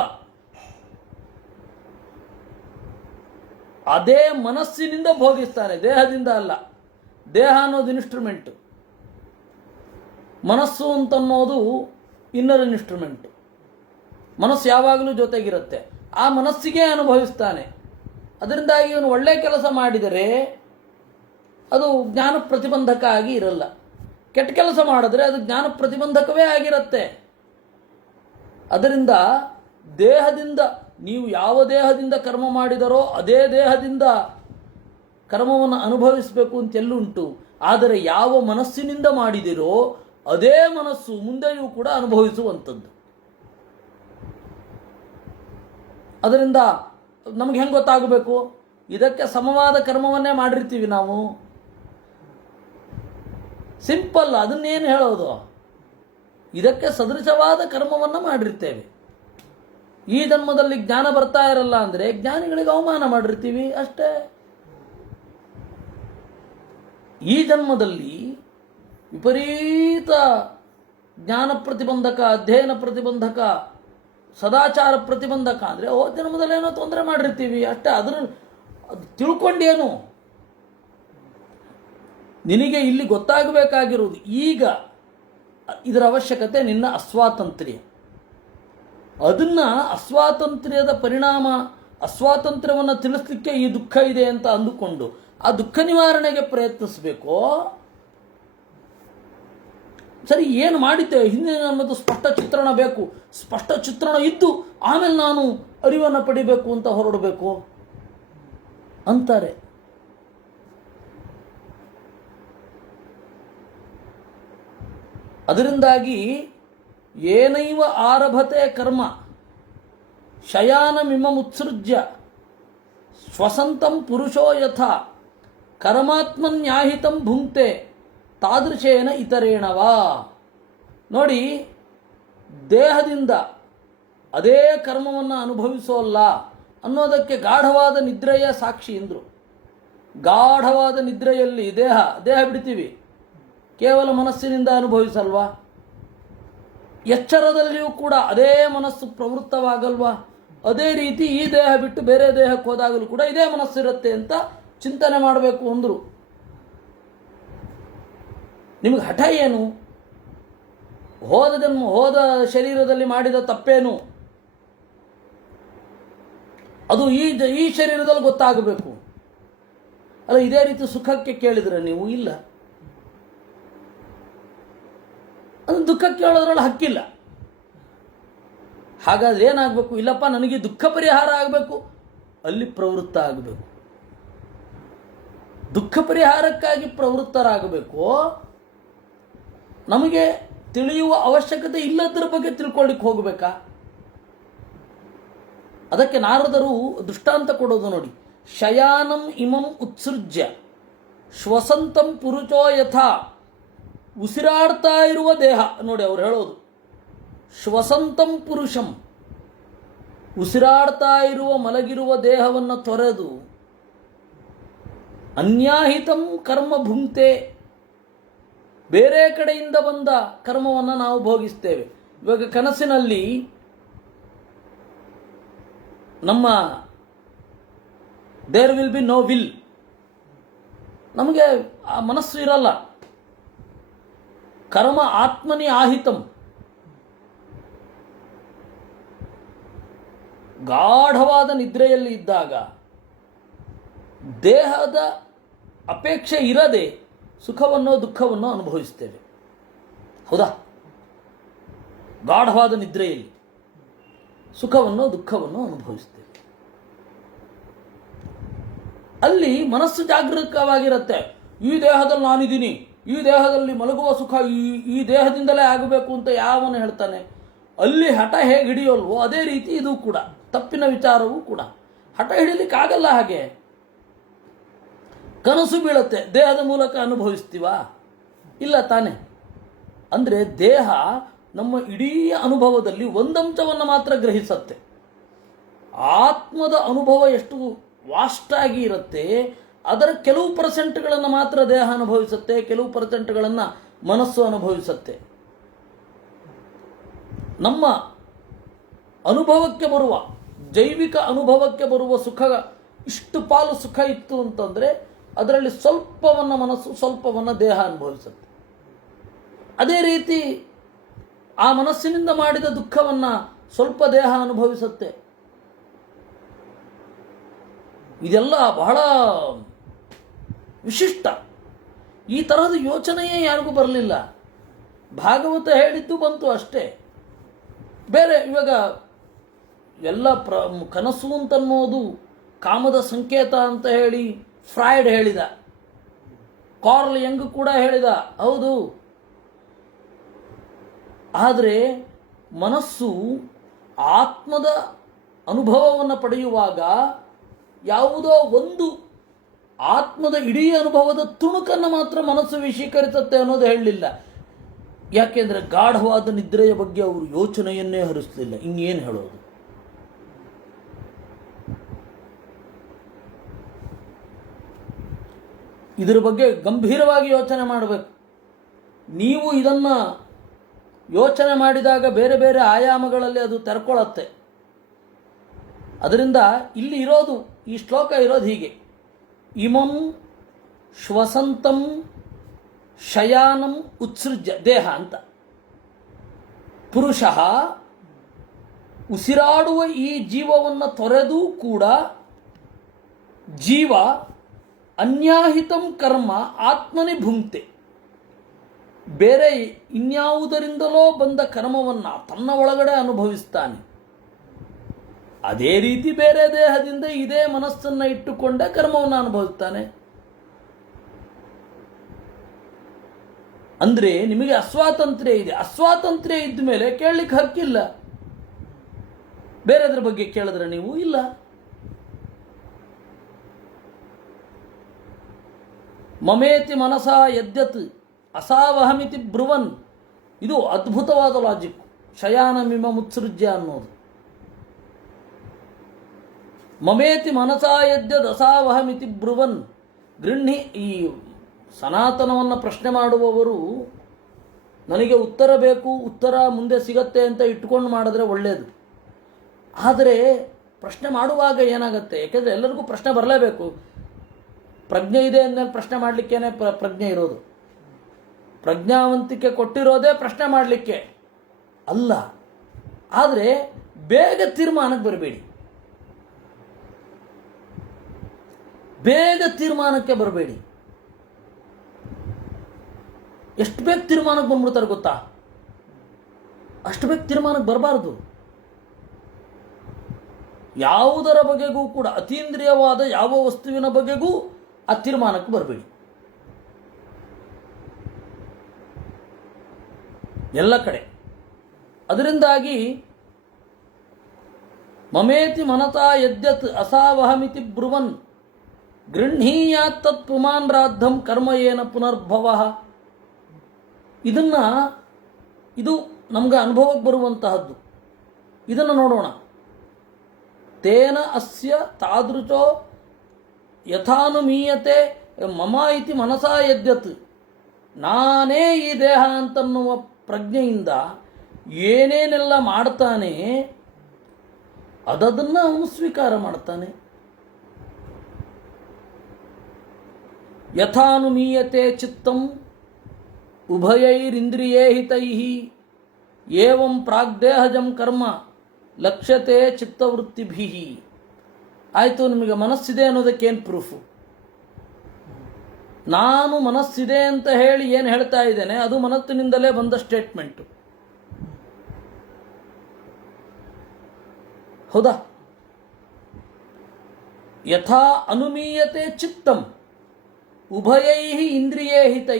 ಅದೇ ಮನಸ್ಸಿನಿಂದ ಭೋಗಿಸ್ತಾನೆ, ದೇಹದಿಂದ ಅಲ್ಲ. ದೇಹ ಅನ್ನೋದು ಇನ್ಸ್ಟ್ರೂಮೆಂಟು, ಮನಸ್ಸು ಅಂತನ್ನೋದು ಇನ್ನರ್ ಇನ್ಸ್ಟ್ರೂಮೆಂಟು. ಮನಸ್ಸು ಯಾವಾಗಲೂ ಜೊತೆಗಿರುತ್ತೆ, ಆ ಮನಸ್ಸಿಗೆ ಅನುಭವಿಸ್ತಾನೆ. ಅದರಿಂದಾಗಿ ಇವನು ಒಳ್ಳೆ ಕೆಲಸ ಮಾಡಿದರೆ ಅದು ಜ್ಞಾನ ಪ್ರತಿಬಂಧಕ ಆಗಿ ಇರಲ್ಲ, ಕೆಟ್ಟ ಕೆಲಸ ಮಾಡಿದ್ರೆ ಅದು ಜ್ಞಾನ ಪ್ರತಿಬಂಧಕವೇ ಆಗಿರುತ್ತೆ. ಅದರಿಂದ ದೇಹದಿಂದ, ನೀವು ಯಾವ ದೇಹದಿಂದ ಕರ್ಮ ಮಾಡಿದರೋ ಅದೇ ದೇಹದಿಂದ ಕರ್ಮವನ್ನು ಅನುಭವಿಸಬೇಕು ಅಂತೆಲ್ಲುಂಟು. ಆದರೆ ಯಾವ ಮನಸ್ಸಿನಿಂದ ಮಾಡಿದಿರೋ ಅದೇ ಮನಸ್ಸು ಮುಂದೆಯೂ ಕೂಡ ಅನುಭವಿಸುವಂಥದ್ದು. ಅದರಿಂದ ನಮಗೆ ಹೆಂಗೆ ಗೊತ್ತಾಗಬೇಕು? ಇದಕ್ಕೆ ಸಮವಾದ ಕರ್ಮವನ್ನೇ ಮಾಡಿರ್ತೀವಿ ನಾವು. ಸಿಂಪಲ್, ಅದನ್ನೇನು ಹೇಳೋದು? ಇದಕ್ಕೆ ಸದೃಶವಾದ ಕರ್ಮವನ್ನು ಮಾಡಿರ್ತೇವೆ. ಈ ಜನ್ಮದಲ್ಲಿ ಜ್ಞಾನ ಬರ್ತಾ ಇರಲ್ಲ ಅಂದರೆ ಜ್ಞಾನಿಗಳಿಗೆ ಅವಮಾನ ಮಾಡಿರ್ತೀವಿ ಅಷ್ಟೇ. ಈ ಜನ್ಮದಲ್ಲಿ ವಿಪರೀತ ಜ್ಞಾನ ಪ್ರತಿಬಂಧಕ, ಅಧ್ಯಯನ ಪ್ರತಿಬಂಧಕ, ಸದಾಚಾರ ಪ್ರತಿಬಂಧಕ ಅಂದರೆ ಜನ್ಮದಲ್ಲಿ ಏನೋ ತೊಂದರೆ ಮಾಡಿರ್ತೀವಿ ಅಷ್ಟೇ. ಅದು ತಿಳ್ಕೊಂಡೇನು? ನಿನಗೆ ಇಲ್ಲಿ ಗೊತ್ತಾಗಬೇಕಾಗಿರುವುದು ಈಗ ಇದರ ಅವಶ್ಯಕತೆ ನಿನ್ನ ಅಸ್ವಾತಂತ್ರ್ಯ. ಅದನ್ನು ಅಸ್ವಾತಂತ್ರ್ಯದ ಪರಿಣಾಮ, ಅಸ್ವಾತಂತ್ರ್ಯವನ್ನು ತಿಳಿಸ್ಲಿಕ್ಕೆ ಈ ದುಃಖ ಇದೆ ಅಂತ ಅಂದುಕೊಂಡು ಆ ದುಃಖ ನಿವಾರಣೆಗೆ ಪ್ರಯತ್ನಿಸಬೇಕು. ಸರಿ, ಏನು ಮಾಡಿದ್ದೆ ಹಿಂದಿನ ಅನ್ನೋದು ಸ್ಪಷ್ಟ ಚಿತ್ರಣ ಬೇಕು. ಸ್ಪಷ್ಟ ಚಿತ್ರಣ ಇದ್ದು ಆಮೇಲೆ ನಾನು ಅರಿವನ್ನು ಪಡಿಬೇಕು ಅಂತ ಹೊರಡಬೇಕು ಅಂತಾರೆ. ಅದರಿಂದಾಗಿ ಏನೈವ ಆರಭತೆ ಕರ್ಮ ಶಯಾನಮಿಮಮುತ್ಸೃಜ್ಯ ಶ್ವಸಂತಂ ಪುರುಷೋ ಯಥಾ ಕರ್ಮಾತ್ಮನ್ಯಾಹಿತಂ ಭುಂಕ್ತೆ ತಾದೃಶೇನ ಇತರೇಣವಾ. ನೋಡಿ, ದೇಹದಿಂದ ಅದೇ ಕರ್ಮವನ್ನು ಅನುಭವಿಸೋಲ್ಲ ಅನ್ನೋದಕ್ಕೆ ಗಾಢವಾದ ನಿದ್ರೆಯ ಸಾಕ್ಷಿ ಎಂದರು. ಗಾಢವಾದ ನಿದ್ರೆಯಲ್ಲಿ ದೇಹ ಬಿಡ್ತೀವಿ, ಕೇವಲ ಮನಸ್ಸಿನಿಂದ ಅನುಭವಿಸಲ್ವಾ? ಎಚ್ಚರದಲ್ಲಿಯೂ ಕೂಡ ಅದೇ ಮನಸ್ಸು ಪ್ರವೃತ್ತವಾಗಲ್ವಾ? ಅದೇ ರೀತಿ ಈ ದೇಹ ಬಿಟ್ಟು ಬೇರೆ ದೇಹಕ್ಕೆ ಹೋದಾಗಲೂ ಕೂಡ ಇದೇ ಮನಸ್ಸಿರುತ್ತೆ ಅಂತ ಚಿಂತನೆ ಮಾಡಬೇಕು ಅಂದರು. ನಿಮಗೆ ಹಠ ಏನು? ಹೋದ ಶರೀರದಲ್ಲಿ ಮಾಡಿದ ತಪ್ಪೇನು ಅದು ಈ ಶರೀರದಲ್ಲಿ ಗೊತ್ತಾಗಬೇಕು. ಅಲ್ಲ, ಇದೇ ರೀತಿ ಸುಖಕ್ಕೆ ಕೇಳಿದ್ರೆ ನೀವು ಇಲ್ಲ, ಅದು ದುಃಖಕ್ಕೆ ಕೇಳೋದ್ರಲ್ಲಿ ಹಕ್ಕಿಲ್ಲ. ಹಾಗಾದ್ರೆ ಏನಾಗಬೇಕು? ಇಲ್ಲಪ್ಪ ನನಗೆ ದುಃಖ ಪರಿಹಾರ ಆಗಬೇಕು, ಅಲ್ಲಿ ಪ್ರವೃತ್ತ ಆಗಬೇಕು. ದುಃಖ ಪರಿಹಾರಕ್ಕಾಗಿ ಪ್ರವೃತ್ತರಾಗಬೇಕು. ನಮಗೆ ತಿಳಿಯುವ ಅವಶ್ಯಕತೆ ಇಲ್ಲದರ ಬಗ್ಗೆ ತಿಳ್ಕೊಳ್ಳಿಕ್ಕೆ ಹೋಗಬೇಕಾ? ಅದಕ್ಕೆ ನಾರದರು ದೃಷ್ಟಾಂತ ಕೊಡೋದು ನೋಡಿ. ಶಯಾನಂ ಇಮಂ ಉತ್ಸೃಜ್ಯ ಶ್ವಸಂತಂ ಪುರುಷೋ ಯಥಾ. ಉಸಿರಾಡ್ತಾ ಇರುವ ದೇಹ ನೋಡಿ ಅವ್ರು ಹೇಳೋದು. ಶ್ವಸಂತಂ ಪುರುಷಂ, ಉಸಿರಾಡ್ತಾ ಇರುವ ಮಲಗಿರುವ ದೇಹವನ್ನು ತೊರೆದು ಅನ್ಯಾಹಿತಂ ಕರ್ಮ ಭುಂಕ್ತೆ, ಬೇರೆ ಕಡೆಯಿಂದ ಬಂದ ಕರ್ಮವನ್ನು ನಾವು ಭೋಗಿಸ್ತೇವೆ. ಇವಾಗ ಕನಸಿನಲ್ಲಿ ನಮ್ಮ there will be no will, ನಮಗೆ ಆ ಮನಸ್ಸು ಇರಲ್ಲ. ಕರ್ಮ ಆತ್ಮನಿ ಆಹಿತಂ, ಗಾಢವಾದ ನಿದ್ರೆಯಲ್ಲಿ ಇದ್ದಾಗ ದೇಹದ ಅಪೇಕ್ಷೆ ಇರದೆ ಸುಖವನ್ನೋ ದುಃಖವನ್ನೋ ಅನುಭವಿಸ್ತೇವೆ. ಹೌದಾ? ಗಾಢವಾದ ನಿದ್ರೆಯಲ್ಲಿ ಸುಖವನ್ನೋ ದುಃಖವನ್ನೋ ಅನುಭವಿಸ್ತೇವೆ. ಅಲ್ಲಿ ಮನಸ್ಸು ಜಾಗೃತವಾಗಿರುತ್ತೆ. ಈ ದೇಹದಲ್ಲಿ ನಾನಿದ್ದೀನಿ, ಈ ದೇಹದಲ್ಲಿ ಮಲಗುವ ಸುಖ ಈ ದೇಹದಿಂದಲೇ ಆಗಬೇಕು ಅಂತ ಯಾವನು ಹೇಳ್ತಾನೆ? ಅಲ್ಲಿ ಹಠ ಹೇಗೆ ಹಿಡಿಯೋಲ್ವೋ ಅದೇ ರೀತಿ ಇದು ಕೂಡ ತಪ್ಪಿನ ವಿಚಾರವೂ ಕೂಡ. ಹಠ ಹಿಡಿಲಿಕ್ಕಾಗಲ್ಲ. ಹಾಗೆ ಕನಸು ಬೀಳುತ್ತೆ, ದೇಹದ ಮೂಲಕ ಅನುಭವಿಸ್ತೀವಾ? ಇಲ್ಲ ತಾನೆ. ಅಂದರೆ ದೇಹ ನಮ್ಮ ಇಡೀ ಅನುಭವದಲ್ಲಿ ಒಂದಂಶವನ್ನು ಮಾತ್ರ ಗ್ರಹಿಸುತ್ತೆ. ಆತ್ಮದ ಅನುಭವ ಎಷ್ಟು ವಾಸ್ಟಾಗಿ ಇರುತ್ತೆ, ಅದರ ಕೆಲವು ಪರ್ಸೆಂಟ್ಗಳನ್ನು ಮಾತ್ರ ದೇಹ ಅನುಭವಿಸುತ್ತೆ, ಕೆಲವು ಪರ್ಸೆಂಟ್ಗಳನ್ನು ಮನಸ್ಸು ಅನುಭವಿಸುತ್ತೆ. ನಮ್ಮ ಅನುಭವಕ್ಕೆ ಬರುವ, ಜೈವಿಕ ಅನುಭವಕ್ಕೆ ಬರುವ ಸುಖ ಇಷ್ಟು ಪಾಲು ಸುಖ ಇತ್ತು ಅಂತಂದರೆ ಅದರಲ್ಲಿ ಸ್ವಲ್ಪವನ್ನು ಮನಸ್ಸು, ಸ್ವಲ್ಪವನ್ನು ದೇಹ ಅನುಭವಿಸುತ್ತೆ. ಅದೇ ರೀತಿ ಆ ಮನಸ್ಸಿನಿಂದ ಮಾಡಿದ ದುಃಖವನ್ನು ಸ್ವಲ್ಪ ದೇಹ ಅನುಭವಿಸುತ್ತೆ. ಇದೆಲ್ಲ ಬಹಳ ವಿಶಿಷ್ಟ. ಈ ತರಹದ ಯೋಚನೆಯೇ ಯಾರಿಗೂ ಬರಲಿಲ್ಲ. ಭಾಗವತ ಹೇಳಿದ್ದು ಬಂತು ಅಷ್ಟೇ. ಬೇರೆ ಇವಾಗ ಎಲ್ಲ ಕನಸು ಅಂತನ್ನೋದು ಕಾಮದ ಸಂಕೇತ ಅಂತ ಹೇಳಿ ಫ್ರಾಯ್ಡ್ ಹೇಳಿದ, ಕಾರ್ಲ್ ಯಂಗ್ ಕೂಡ ಹೇಳಿದ. ಹೌದು, ಆದರೆ ಮನಸ್ಸು ಆತ್ಮದ ಅನುಭವವನ್ನು ಪಡೆಯುವಾಗ ಯಾವುದೋ ಒಂದು ಆತ್ಮದ ಇಡೀ ಅನುಭವದ ತುಣುಕನ್ನು ಮಾತ್ರ ಮನಸ್ಸು ವಿಷೀಕರಿಸುತ್ತೆ ಅನ್ನೋದು ಹೇಳಲಿಲ್ಲ. ಯಾಕೆಂದರೆ ಗಾಢವಾದ ನಿದ್ರೆಯ ಬಗ್ಗೆ ಅವರು ಯೋಚನೆಯನ್ನೇ ಹರಿಸಲಿಲ್ಲ. ಇನ್ನೇನು ಹೇಳೋದು? ಇದರ ಬಗ್ಗೆ ಗಂಭೀರವಾಗಿ ಯೋಚನೆ ಮಾಡಬೇಕು. ನೀವು ಇದನ್ನು ಯೋಚನೆ ಮಾಡಿದಾಗ ಬೇರೆ ಬೇರೆ ಆಯಾಮಗಳಲ್ಲಿ ಅದು ತೆರ್ಕೊಳ್ಳುತ್ತೆ. ಅದರಿಂದ ಇಲ್ಲಿ ಇರೋದು, ಈ ಶ್ಲೋಕ ಇರೋದು ಹೀಗೆ: ಇಮಂ ಶ್ವಸಂತಂ ಶಯಾನಂ ಉತ್ಸೃಜ್ಯ, ದೇಹ ಅಂತ. ಪುರುಷಃ, ಉಸಿರಾಡುವ ಈ ಜೀವವನ್ನು ತೊರೆದು ಕೂಡ ಜೀವ ಅನ್ಯಾಹಿತಂ ಕರ್ಮ ಆತ್ಮನಿ ಭುಂಕ್ತೆ, ಬೇರೆ ಇನ್ಯಾವುದರಿಂದಲೋ ಬಂದ ಕರ್ಮವನ್ನು ತನ್ನ ಒಳಗಡೆ ಅನುಭವಿಸ್ತಾನೆ. ಅದೇ ರೀತಿ ಬೇರೆ ದೇಹದಿಂದ ಇದೇ ಮನಸ್ಸನ್ನು ಇಟ್ಟುಕೊಂಡೇ ಕರ್ಮವನ್ನು ಅನುಭವಿಸ್ತಾನೆ. ಅಂದರೆ ನಿಮಗೆ ಅಸ್ವಾತಂತ್ರ್ಯ ಇದೆ. ಅಸ್ವಾತಂತ್ರ್ಯ ಇದ್ದ ಮೇಲೆ ಕೇಳಲಿಕ್ಕೆ ಹಕ್ಕಿಲ್ಲ. ಬೇರೆದ್ರ ಬಗ್ಗೆ ಕೇಳಿದ್ರೆ ನೀವು ಇಲ್ಲ. ಮಮೇತಿ ಮನಸ ಯದ್ಯತ್ ಅಸಾವಹಮಿತಿ ಬ್ರುವನ್, ಇದು ಅದ್ಭುತವಾದ ಲಾಜಿಕ್. ಶಯಾನಮಿಮ ಮುತ್ಸೃಜ್ಯ ಅನ್ನೋದು. ಮಮೇತಿ ಮನಸ ಯದ್ಯದ್ ಅಸಾವಹಮಿತಿ ಬ್ರುವನ್. ಗೃಹ್ಣಿ, ಈ ಸನಾತನವನ್ನು ಪ್ರಶ್ನೆ ಮಾಡುವವರು ನನಗೆ ಉತ್ತರ ಬೇಕು, ಉತ್ತರ ಮುಂದೆ ಸಿಗತ್ತೆ ಅಂತ ಇಟ್ಕೊಂಡು ಮಾಡಿದ್ರೆ ಒಳ್ಳೆಯದು. ಆದರೆ ಪ್ರಶ್ನೆ ಮಾಡುವಾಗ ಏನಾಗುತ್ತೆ? ಯಾಕೆಂದರೆ ಎಲ್ಲರಿಗೂ ಪ್ರಶ್ನೆ ಬರಲೇಬೇಕು. ಪ್ರಜ್ಞೆ ಇದೆ ಅಂದಮೇಲೆ ಪ್ರಶ್ನೆ ಮಾಡಲಿಕ್ಕೇನೆ ಪ್ರಜ್ಞೆ ಇರೋದು. ಪ್ರಜ್ಞಾವಂತಿಕೆ ಕೊಟ್ಟಿರೋದೇ ಪ್ರಶ್ನೆ ಮಾಡಲಿಕ್ಕೆ ಅಲ್ಲ. ಆದರೆ ಬೇಗ ತೀರ್ಮಾನಕ್ಕೆ ಬರಬೇಡಿ, ಬೇಗ ತೀರ್ಮಾನಕ್ಕೆ ಬರಬೇಡಿ. ಎಷ್ಟು ಬೇಗ ತೀರ್ಮಾನಕ್ಕೆ ಬಂದ್ಬಿಡ್ತಾರೆ ಗೊತ್ತಾ? ಅಷ್ಟು ಬೇಗ ತೀರ್ಮಾನಕ್ಕೆ ಬರಬಾರ್ದು. ಯಾವುದರ ಬಗೆಗೂ ಕೂಡ, ಅತೀಂದ್ರಿಯವಾದ ಯಾವ ವಸ್ತುವಿನ ಬಗೆಗೂ ಆ ತೀರ್ಮಾನಕ್ಕೆ ಬರಬೇಡಿ. ಎಲ್ಲ ಕಡೆ. ಅದರಿಂದಾಗಿ ಮಮೇತಿ ಮನತಾ ಯದ್ಯತ್ ಅಸಾವಹಮಿತಿ ಬ್ರುವನ್ ಗೃಹೀಯಾತ್ ತತ್ ಪುಮಾನ್ ರಾಧಂ ಕರ್ಮ ಏನ ಪುನರ್ಭವ. ಇದು ನಮ್ಗೆ ಅನುಭವಕ್ಕೆ ಬರುವಂತಹದ್ದು. ಇದನ್ನು ನೋಡೋಣ. ತೇನ ಅಸ್ಯ ತಾದೃಶೋ ಯಥಾನುಮೀಯತೆ ಮಮ ಇತಿ ಮನಸಾ ಯದ್ಯತ್. ನಾನೇ ಈ ದೇಹ ಅಂತನ್ನುವ ಪ್ರಜ್ಞೆಯಿಂದ ಏನೇನೆಲ್ಲ ಮಾಡ್ತಾನೆ ಅದನ್ನು ಅವನು ಸ್ವೀಕಾರ ಮಾಡ್ತಾನೆ. ಯಥಾನುಮೀಯತೆ ಚಿತ್ತಂ ಉಭಯೈರಿಂದ್ರಿಯೇ ಹಿತೈಃ ಏವಂ ಪ್ರಾಗ್ದೇಹಜಂ ಕರ್ಮ ಲಕ್ಷ್ಯತೆ ಚಿತ್ತವೃತ್ತಿಭಿಃ. ಆಯಿತು, ನಿಮಗೆ ಮನಸ್ಸಿದೆ ಅನ್ನೋದಕ್ಕೇನು ಪ್ರೂಫು? ನಾನು ಮನಸ್ಸಿದೆ ಅಂತ ಹೇಳಿ ಏನು ಹೇಳ್ತಾ ಇದ್ದೇನೆ ಅದು ಮನಸ್ಸಿನಿಂದಲೇ ಬಂದ ಸ್ಟೇಟ್ಮೆಂಟು, ಹೌದಾ? ಯಥಾ ಅನುಮೀಯತೆ ಚಿತ್ತಂ ಉಭಯೈ ಇಂದ್ರಿಯೇ ಹಿತೈ.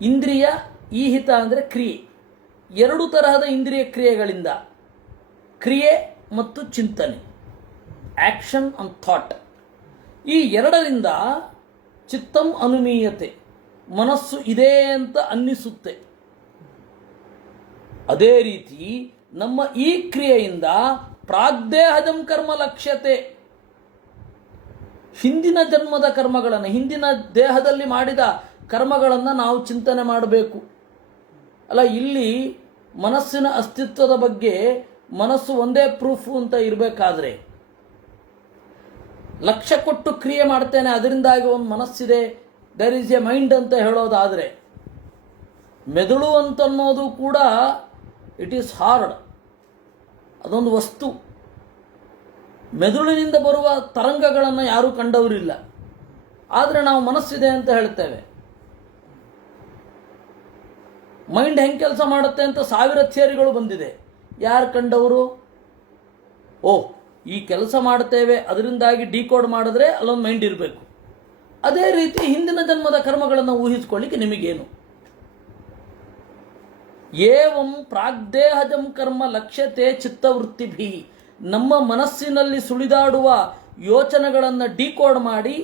ಇಂದ್ರಿಯ ಈಹಿತ ಅಂದರೆ ಕ್ರಿಯೆ. ಎರಡು ತರಹದ ಇಂದ್ರಿಯ ಕ್ರಿಯೆಗಳಿಂದ, ಕ್ರಿಯೆ ಮತ್ತು ಚಿಂತನೆ, ಆಕ್ಷನ್ ಅಂಡ್ ಥಾಟ್, ಈ ಎರಡರಿಂದ ಚಿತ್ತಂ ಅನುಮೀಯತೆ, ಮನಸ್ಸು ಇದೆ ಅಂತ ಅನ್ನಿಸುತ್ತೆ. ಅದೇ ರೀತಿ ನಮ್ಮ ಈ ಕ್ರಿಯೆಯಿಂದ ಪ್ರಾಗ್ದೇಹಜಂ ಕರ್ಮ ಲಕ್ಷ್ಯತೆ, ಹಿಂದಿನ ಜನ್ಮದ ಕರ್ಮಗಳನ್ನು, ಹಿಂದಿನ ದೇಹದಲ್ಲಿ ಮಾಡಿದ ಕರ್ಮಗಳನ್ನು ನಾವು ಚಿಂತನೆ ಮಾಡಬೇಕು. ಅಲ್ಲ, ಇಲ್ಲಿ ಮನಸ್ಸಿನ ಅಸ್ತಿತ್ವದ ಬಗ್ಗೆ ಮನಸ್ಸು ಒಂದೇ ಪ್ರೂಫು ಅಂತ ಇರಬೇಕಾದ್ರೆ, ಲಕ್ಷ್ಯ ಕೊಟ್ಟು ಕ್ರಿಯೆ ಮಾಡ್ತೇನೆ ಅದರಿಂದಾಗಿ ಒಂದು ಮನಸ್ಸಿದೆ, ದೇರ್ ಈಸ್ ಎ ಮೈಂಡ್ ಅಂತ ಹೇಳೋದಾದರೆ, ಮೆದುಳು ಅಂತನ್ನೋದು ಕೂಡ ಇಟ್ ಈಸ್ ಹಾರ್ಡ್, ಅದೊಂದು ವಸ್ತು. ಮೆದುಳಿನಿಂದ ಬರುವ ತರಂಗಗಳನ್ನು ಯಾರೂ ಕಂಡವರಿಲ್ಲ, ಆದರೆ ನಾವು ಮನಸ್ಸಿದೆ ಅಂತ ಹೇಳ್ತೇವೆ. ಮೈಂಡ್ ಹೆಂಗೆ ಕೆಲಸ ಮಾಡುತ್ತೆ ಅಂತ 1000 ಥಿಯರಿಗಳು ಬಂದಿದೆ. ಯಾರು ಕಂಡವರು? ಈ ಕೆಲಸ ಮಾಡ್ತೇವೆ ಅದರಿಂದಾಗಿ ಡಿಕೋಡ್ ಮಾಡಿದ್ರೆ ಅಲ್ಲೊಂದು ಮೈಂಡ್ ಇರಬೇಕು. ಅದೇ ರೀತಿ ಹಿಂದಿನ ಜನ್ಮದ ಕರ್ಮಗಳನ್ನು ಊಹಿಸ್ಕೊಳ್ಳಿಕ್ಕೆ ನಿಮಗೇನು? ಏವಂ ಪ್ರಾಗ್ದೇಹಜಂ ಕರ್ಮ ಲಕ್ಷ್ಯತೆ ಚಿತ್ತವೃತ್ತಿಭಿ. ನಮ್ಮ ಮನಸ್ಸಿನಲ್ಲಿ ಸುಳಿದಾಡುವ ಯೋಚನೆಗಳನ್ನು ಡಿಕೋಡ್ ಮಾಡಿ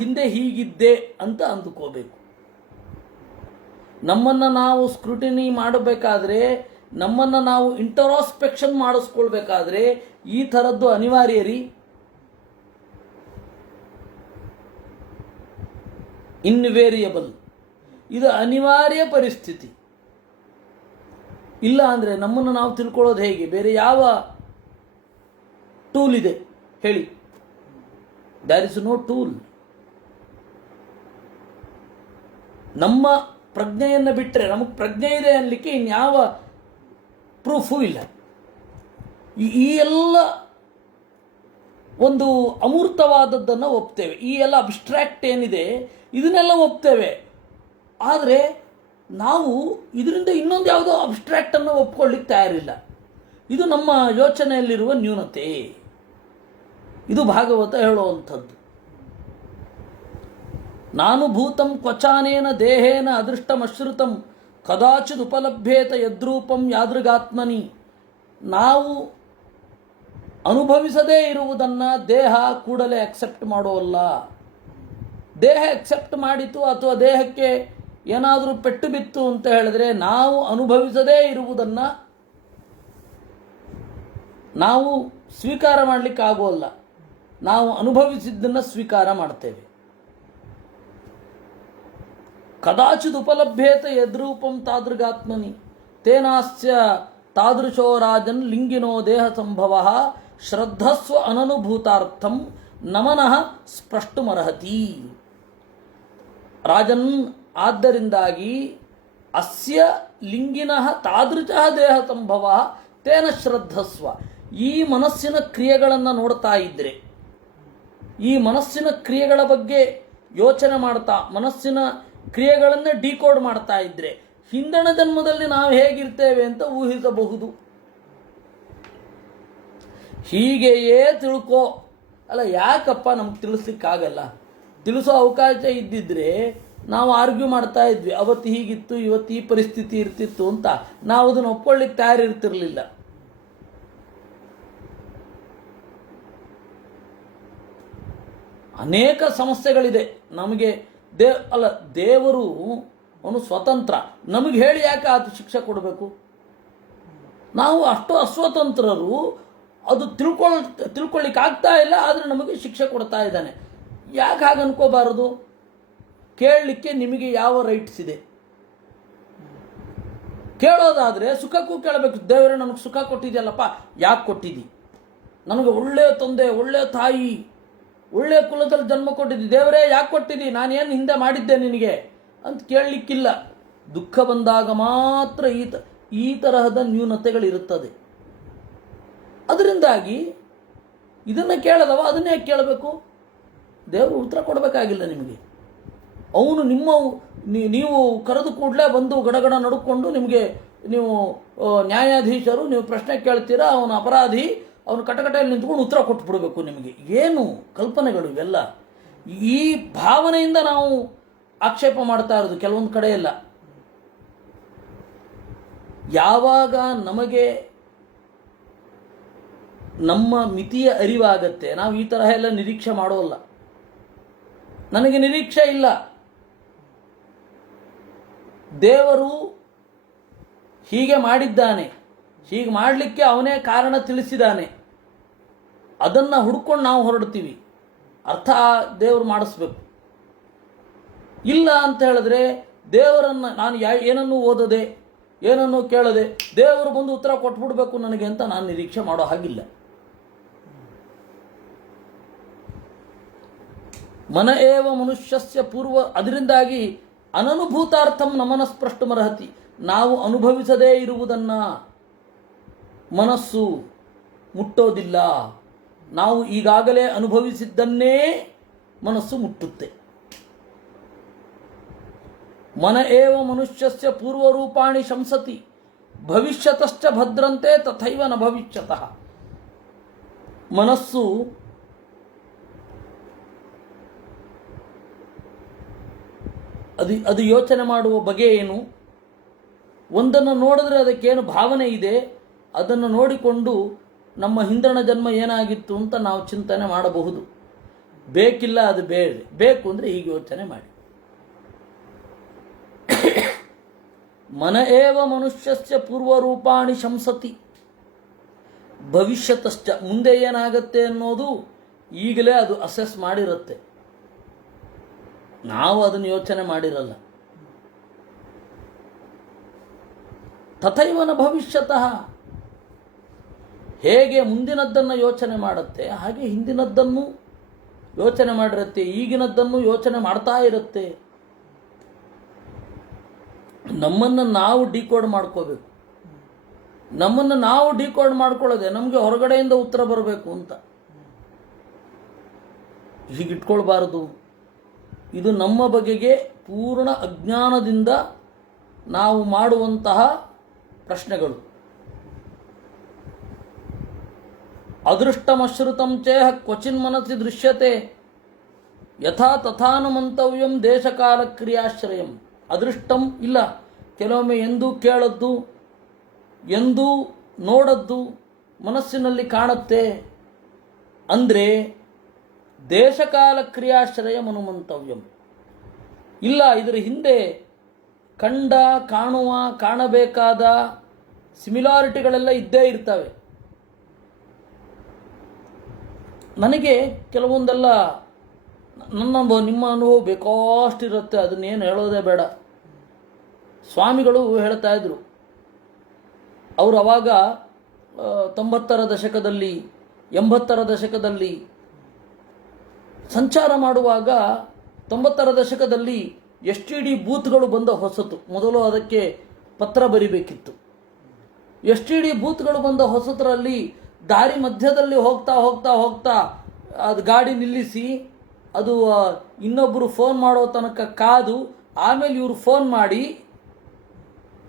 ಹಿಂದೆ ಹೀಗಿದ್ದೆ ಅಂತ ಅಂದುಕೋಬೇಕು. ನಮ್ಮನ್ನು ನಾವು ಸ್ಕ್ರೂಟಿನಿ ಮಾಡಬೇಕಾದ್ರೆ, ನಮ್ಮನ್ನು ನಾವು ಇಂಟರೋಸ್ಪೆಕ್ಷನ್ ಮಾಡಿಸ್ಕೊಳ್ಬೇಕಾದ್ರೆ ಈ ಥರದ್ದು ಅನಿವಾರ್ಯ ರೀ. ಇನ್ವೇರಿಯಬಲ್, ಇದು ಅನಿವಾರ್ಯ ಪರಿಸ್ಥಿತಿ. ಇಲ್ಲ ಅಂದರೆ ನಮ್ಮನ್ನು ನಾವು ತಿಳ್ಕೊಳ್ಳೋದು ಹೇಗೆ? ಬೇರೆ ಯಾವ ಟೂಲ್ ಇದೆ ಹೇಳಿ? There is no tool. ನಮ್ಮ ಪ್ರಜ್ಞೆಯನ್ನು ಬಿಟ್ಟರೆ, ನಮಗೆ ಪ್ರಜ್ಞೆ ಇದೆ ಅನ್ನಲಿಕ್ಕೆ ಇನ್ಯಾವ ಪ್ರೂಫೂ ಇಲ್ಲ. ಈ ಎಲ್ಲ ಒಂದು ಅಮೂರ್ತವಾದದ್ದನ್ನು ಒಪ್ತೇವೆ, ಈ ಎಲ್ಲ ಅಬ್ಸ್ಟ್ರಾಕ್ಟ್ ಏನಿದೆ ಇದನ್ನೆಲ್ಲ ಒಪ್ತೇವೆ. ಆದರೆ ನಾವು ಇದರಿಂದ ಇನ್ನೊಂದು ಯಾವುದೋ ಅಬ್ಸ್ಟ್ರಾಕ್ಟನ್ನು ಒಪ್ಕೊಳ್ಳಿಕ್ಕೆ ತಯಾರಿಲ್ಲ. ಇದು ನಮ್ಮ ಯೋಚನೆಯಲ್ಲಿರುವ ನ್ಯೂನತೆ. ಇದು ಭಾಗವತ ಹೇಳುವಂಥದ್ದು. ನಾನು ಭೂತಂ ಕ್ವಚಾನೇನ ದೇಹೇನ ಅದೃಷ್ಟಮಶ್ರುತಂ ಕದಾಚಿದ್ ಉಪಲಭ್ಯೇತ ಯದ್ರೂಪಂ ಯಾದೃಗಾತ್ಮನಿ. ನಾವು ಅನುಭವಿಸದೇ ಇರುವುದನ್ನು ದೇಹ ಕೂಡಲೇ ಅಕ್ಸೆಪ್ಟ್ ಮಾಡೋಲ್ಲ. ದೇಹ ಅಕ್ಸೆಪ್ಟ್ ಮಾಡಿತು ಅಥವಾ ದೇಹಕ್ಕೆ ಏನಾದರೂ ಪೆಟ್ಟು ಬಿತ್ತು ಅಂತ ಹೇಳಿದ್ರೆ, ನಾವು ಅನುಭವಿಸದೇ ಇರುವುದನ್ನು ನಾವು ಸ್ವೀಕಾರ ಮಾಡಲಿಕ್ಕೆ ಆಗೋಲ್ಲ. ನಾವು ಅನುಭವಿಸಿದ್ದನ್ನು ಸ್ವೀಕಾರ ಮಾಡ್ತೇವೆ. ಕದಾಚಿದ್ ಉಪಲಭ್ಯೇತ ಯದ್ರೂಪಂ ತಾದೃಗಾತ್ಮನಿ ತೇನಾಸ್ಯ ತಾದೃಶೋ ರಾಜನ್ ಲಿಂಗಿನೋ ದೇಹ ಸಂಭವ ಶ್ರದ್ಧಸ್ವ ಅನನುಭೂತಾರ್ಥಂ ನಮನಃ ಸ್ಪಷ್ಟುಮರ್ಹತಿ. ರಾಜನ್ ಆದ್ದರಿಂದಾಗಿ ಅಸ್ಯ ಲಿಂಗಿನಃ ತಾದೃಚಃ ದೇಹ ಸಂಭವ ತೇನ ಶ್ರದ್ಧಸ್ವ. ಈ ಮನಸ್ಸಿನ ಕ್ರಿಯೆಗಳನ್ನು ನೋಡ್ತಾ ಇದ್ರೆ, ಈ ಮನಸ್ಸಿನ ಕ್ರಿಯೆಗಳ ಬಗ್ಗೆ ಯೋಚನೆ ಮಾಡ್ತಾ, ಮನಸ್ಸಿನ ಕ್ರಿಯೆಗಳನ್ನೇ ಡಿಕೋಡ್ ಮಾಡ್ತಾ ಇದ್ರೆ ಹಿಂದಣ ಜನ್ಮದಲ್ಲಿ ನಾವು ಹೇಗಿರ್ತೇವೆ ಅಂತ ಊಹಿಸಬಹುದು. ಹೀಗೆಯೇ ತಿಳ್ಕೋ. ಅಲ್ಲ, ಯಾಕಪ್ಪ ನಮ್ಗೆ ತಿಳಿಸ್ಲಿಕ್ಕಾಗಲ್ಲ? ತಿಳಿಸೋ ಅವಕಾಶ ಇದ್ದಿದ್ರೆ ನಾವು ಆರ್ಗ್ಯೂ ಮಾಡ್ತಾ ಇದ್ವಿ, ಅವತ್ತು ಹೀಗಿತ್ತು, ಇವತ್ತು ಈ ಪರಿಸ್ಥಿತಿ ಇರ್ತಿತ್ತು ಅಂತ. ನಾವು ಅದನ್ನು ಒಪ್ಕೊಳ್ಳಿಕ್ಕೆ ತಯಾರಿರ್ತಿರ್ಲಿಲ್ಲ. ಅನೇಕ ಸಮಸ್ಯೆಗಳಿದೆ ನಮಗೆ. ದೇವರು ಅವನು ಸ್ವತಂತ್ರ. ನಮಗೆ ಹೇಳಿ ಯಾಕೆ ಅದು ಶಿಕ್ಷೆ ಕೊಡಬೇಕು? ನಾವು ಅಷ್ಟು ಅಸ್ವತಂತ್ರರು, ಅದು ತಿಳ್ಕೊಳ್ಳಿಕ್ಕೆ ಆಗ್ತಾ ಇಲ್ಲ, ಆದರೆ ನಮಗೆ ಶಿಕ್ಷೆ ಕೊಡ್ತಾ ಇದ್ದಾನೆ. ಯಾಕೆ ಹಾಗೆ ಅನ್ಕೋಬಾರದು? ಕೇಳಲಿಕ್ಕೆ ನಿಮಗೆ ಯಾವ ರೈಟ್ಸ್ ಇದೆ? ಕೇಳೋದಾದರೆ ಸುಖಕ್ಕೂ ಕೇಳಬೇಕು. ದೇವರೇ ನನಗೆ ಸುಖ ಕೊಟ್ಟಿದೆಯಲ್ಲಪ್ಪ, ಯಾಕೆ ಕೊಟ್ಟಿದ್ದಿ? ನನಗೆ ಒಳ್ಳೆಯ ತಂದೆ, ಒಳ್ಳೆಯ ತಾಯಿ, ಒಳ್ಳೆಯ ಕುಲದಲ್ಲಿ ಜನ್ಮ ಕೊಟ್ಟಿದ್ದಿ, ದೇವರೇ ಯಾಕೆ ಕೊಟ್ಟಿದ್ದಿ? ನಾನೇನು ಹಿಂದೆ ಮಾಡಿದ್ದೆ ನಿನಗೆ ಅಂತ ಕೇಳಲಿಕ್ಕಿಲ್ಲ. ದುಃಖ ಬಂದಾಗ ಮಾತ್ರ ಈ ತರಹದ ನ್ಯೂನತೆಗಳಿರುತ್ತದೆ. ಅದರಿಂದಾಗಿ ಇದನ್ನು ಕೇಳದವ ಅದನ್ನೇ ಕೇಳಬೇಕು? ದೇವರು ಉತ್ತರ ಕೊಡಬೇಕಾಗಿಲ್ಲ ನಿಮಗೆ. ಅವನು ನೀವು ಕರೆದು ಕೂಡಲೇ ಬಂದು ಗಡಗಡ ನಡ್ಕೊಂಡು ನೀವು ನ್ಯಾಯಾಧೀಶರು, ನೀವು ಪ್ರಶ್ನೆ ಕೇಳ್ತೀರಾ, ಅವನು ಅಪರಾಧಿ, ಅವನು ಕಟಕಟೆಯಲ್ಲಿ ನಿಂತ್ಕೊಂಡು ಉತ್ತರ ಕೊಟ್ಬಿಡ್ಬೇಕು ನಿಮಗೆ. ಏನು ಕಲ್ಪನೆಗಳು ಇವೆಲ್ಲ? ಈ ಭಾವನೆಯಿಂದ ನಾವು ಆಕ್ಷೇಪ ಮಾಡ್ತಾ ಇರೋದು ಕೆಲವೊಂದು ಕಡೆ ಎಲ್ಲ. ಯಾವಾಗ ನಮಗೆ ನಮ್ಮ ಮಿತಿಯ ಅರಿವಾಗತ್ತೆ, ನಾವು ಈ ತರಹ ಎಲ್ಲ ನಿರೀಕ್ಷೆ ಮಾಡೋಲ್ಲ. ನನಗೆ ನಿರೀಕ್ಷೆ ಇಲ್ಲ. ದೇವರು ಹೀಗೆ ಮಾಡಿದ್ದಾನೆ, ಹೀಗೆ ಮಾಡಲಿಕ್ಕೆ ಅವನೇ ಕಾರಣ ತಿಳಿಸಿದ್ದಾನೆ. ಅದನ್ನು ಹುಡ್ಕೊಂಡು ನಾವು ಹೊರಡ್ತೀವಿ. ಅರ್ಥ ದೇವರು ಮಾಡಿಸ್ಬೇಕು. ಇಲ್ಲ ಅಂತ ಹೇಳಿದ್ರೆ ದೇವರನ್ನು ನಾನು ಏನನ್ನೂ ಓದದೆ, ಏನನ್ನೂ ಕೇಳದೆ ದೇವರು ಬಂದು ಉತ್ತರ ಕೊಟ್ಬಿಡ್ಬೇಕು ನನಗೆ ಅಂತ ನಾನು ನಿರೀಕ್ಷೆ ಮಾಡೋ ಹಾಗಿಲ್ಲ. ಮನ ಏವ ಮನುಷ್ಯಸ್ಯ ಪೂರ್ವ. ಅದರಿಂದಾಗಿ ಅನನುಭೂತಾರ್ಥಂ ನಮನ ಸ್ಪಷ್ಟಮರ್ಹತಿ. ನಾವು ಅನುಭವಿಸದೇ ಇರುವುದನ್ನು ಮನಸ್ಸು ಮುಟ್ಟೋದಿಲ್ಲ. ನಾವು ಈಗಾಗಲೇ ಅನುಭವಿಸಿದ್ದನ್ನೇ ಮನಸ್ಸು ಮುಟ್ಟುತ್ತೆ. ಮನ ಏವ ಮನುಷ್ಯಸ್ಯ ಪೂರ್ವರೂಪಾಣಿ ಶಂಸತಿ ಭವಿಷ್ಯತಶ್ಚ ಭದ್ರಂತೆ ತಥೈವ ನ ಭವಿಷ್ಯತಃ. ಮನಸ್ಸು ಅದು ಯೋಚನೆ ಮಾಡುವ ಬಗೆ ಏನು? ಒಂದನ್ನು ನೋಡಿದ್ರೆ ಅದಕ್ಕೇನು ಭಾವನೆ ಇದೆ, ಅದನ್ನು ನೋಡಿಕೊಂಡು ನಮ್ಮ ಹಿಂದಣ ಜನ್ಮ ಏನಾಗಿತ್ತು ಅಂತ ನಾವು ಚಿಂತನೆ ಮಾಡಬಹುದು. ಬೇಕಿಲ್ಲ, ಅದು ಬೇಡ. ಬೇಕು ಅಂದರೆ ಹೀಗೆ ಯೋಚನೆ ಮಾಡಿ. ಮನ ಏವ ಮನುಷ್ಯಸ್ಯ ಪೂರ್ವರೂಪಾಣಿ ಶಂಸತಿ ಭವಿಷ್ಯತಶ್ಚ. ಮುಂದೆ ಏನಾಗತ್ತೆ ಅನ್ನೋದು ಈಗಲೇ ಅದು ಅಸೆಸ್ ಮಾಡಿರುತ್ತೆ. ನಾವು ಅದನ್ನು ಯೋಚನೆ ಮಾಡಿರಲ್ಲ. ತಥೈವನ ಭವಿಷ್ಯತಃ. ಹೇಗೆ ಮುಂದಿನದ್ದನ್ನು ಯೋಚನೆ ಮಾಡುತ್ತೆ ಹಾಗೆ ಹಿಂದಿನದ್ದನ್ನು ಯೋಚನೆ ಮಾಡಿರುತ್ತೆ, ಈಗಿನದ್ದನ್ನು ಯೋಚನೆ ಮಾಡ್ತಾ ಇರುತ್ತೆ. ನಮ್ಮನ್ನು ನಾವು ಡಿಕೋಡ್ ಮಾಡ್ಕೋಬೇಕು. ನಮ್ಮನ್ನು ನಾವು ಡಿಕೋಡ್ ಮಾಡ್ಕೊಳ್ಳೋದೆ ನಮಗೆ ಹೊರಗಡೆಯಿಂದ ಉತ್ತರ ಬರಬೇಕು ಅಂತ. ಹೀಗಿಟ್ಕೊಳ್ಬಾರದು. ಇದು ನಮ್ಮ ಬಗೆಗೆ ಪೂರ್ಣ ಅಜ್ಞಾನದಿಂದ ನಾವು ಮಾಡುವಂತಹ ಪ್ರಶ್ನೆಗಳು. ಅದೃಷ್ಟಮಶ್ರುತಂ ಚೇಹ ಕ್ವಚಿನ್ ಮನಸ್ಸಿ ದೃಶ್ಯತೆ ಯಥಾ ತಥಾನುಮಂತವ್ಯಂ ದೇಶಕಾಲ ಕ್ರಿಯಾಶ್ರಯಂ. ಅದೃಷ್ಟಂ ಇಲ್ಲ, ಕೆಲವೊಮ್ಮೆ ಎಂದೂ ಕೇಳದ್ದು, ಎಂದೂ ನೋಡದ್ದು ಮನಸ್ಸಿನಲ್ಲಿ ಕಾಣುತ್ತೆ. ಅಂದರೆ ದೇಶಕಾಲ ಕ್ರಿಯಾಶ್ರಯ ಮನುಮಂತವ್ಯಂ. ಇಲ್ಲ, ಇದರ ಹಿಂದೆ ಕಂಡ, ಕಾಣುವ, ಕಾಣಬೇಕಾದ ಸಿಮಿಲಾರಿಟಿಗಳೆಲ್ಲ ಇದ್ದೇ ಇರ್ತವೆ. ನನಗೆ ಕೆಲವೊಂದೆಲ್ಲ ನಿಮ್ಮ ಅನುಭವ ಬೇಕಾಷ್ಟಿರುತ್ತೆ, ಅದನ್ನೇನು ಹೇಳೋದೇ ಬೇಡ. ಸ್ವಾಮಿಗಳು ಹೇಳ್ತಾ ಇದ್ರು, ಅವರು ಅವಾಗ 90ರ ದಶಕದಲ್ಲಿ 80ರ ದಶಕದಲ್ಲಿ ಸಂಚಾರ ಮಾಡುವಾಗ 90ರ ದಶಕದಲ್ಲಿ STD ಬೂತ್ಗಳು ಬಂದ ಹೊಸತು. ಮೊದಲು ಅದಕ್ಕೆ ಪತ್ರ ಬರಿಬೇಕಿತ್ತು. STD ಬೂತ್ಗಳು ಬಂದ ಹೊಸತರಲ್ಲಿ ದಾರಿ ಮಧ್ಯದಲ್ಲಿ ಹೋಗ್ತಾ ಹೋಗ್ತಾ ಹೋಗ್ತಾ ಅದು ಗಾಡಿ ನಿಲ್ಲಿಸಿ ಅದು ಇನ್ನೊಬ್ಬರು ಫೋನ್ ಮಾಡೋ ತನಕ ಕಾದು ಆಮೇಲೆ ಇವರು ಫೋನ್ ಮಾಡಿ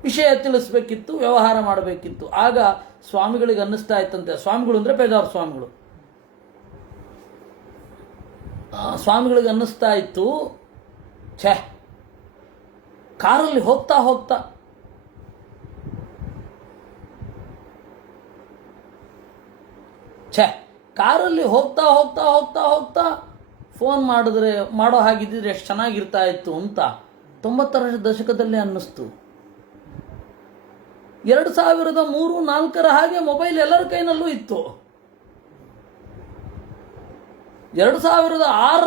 ವಿಷಯ ತಿಳಿಸ್ಬೇಕಿತ್ತು, ವ್ಯವಹಾರ ಮಾಡಬೇಕಿತ್ತು. ಆಗ ಸ್ವಾಮಿಗಳಿಗೆ ಅನ್ನಿಸ್ತಾ ಇತ್ತಂತೆ, ಸ್ವಾಮಿಗಳು ಅಂದರೆ ಬೇಜಾರು ಸ್ವಾಮಿಗಳು, ಸ್ವಾಮಿಗಳಿಗೆ ಅನ್ನಿಸ್ತಾ ಇತ್ತು, ಛೇ ಕಾರಲ್ಲಿ ಹೋಗ್ತಾ ಹೋಗ್ತಾ ಕಾರಲ್ಲಿ ಹೋಗ್ತಾ ಹೋಗ್ತಾ ಹೋಗ್ತಾ ಹೋಗ್ತಾ ಫೋನ್ ಮಾಡೋ ಹಾಗಿದ್ದರೆ ಎಷ್ಟು ಚೆನ್ನಾಗಿರ್ತಾ ಇತ್ತು ಅಂತ 90ರ ದಶಕದಲ್ಲಿ ಅನ್ನಿಸ್ತು. 2003-4 ಹಾಗೆ ಮೊಬೈಲ್ ಎಲ್ಲರ ಕೈನಲ್ಲೂ ಇತ್ತು. 2006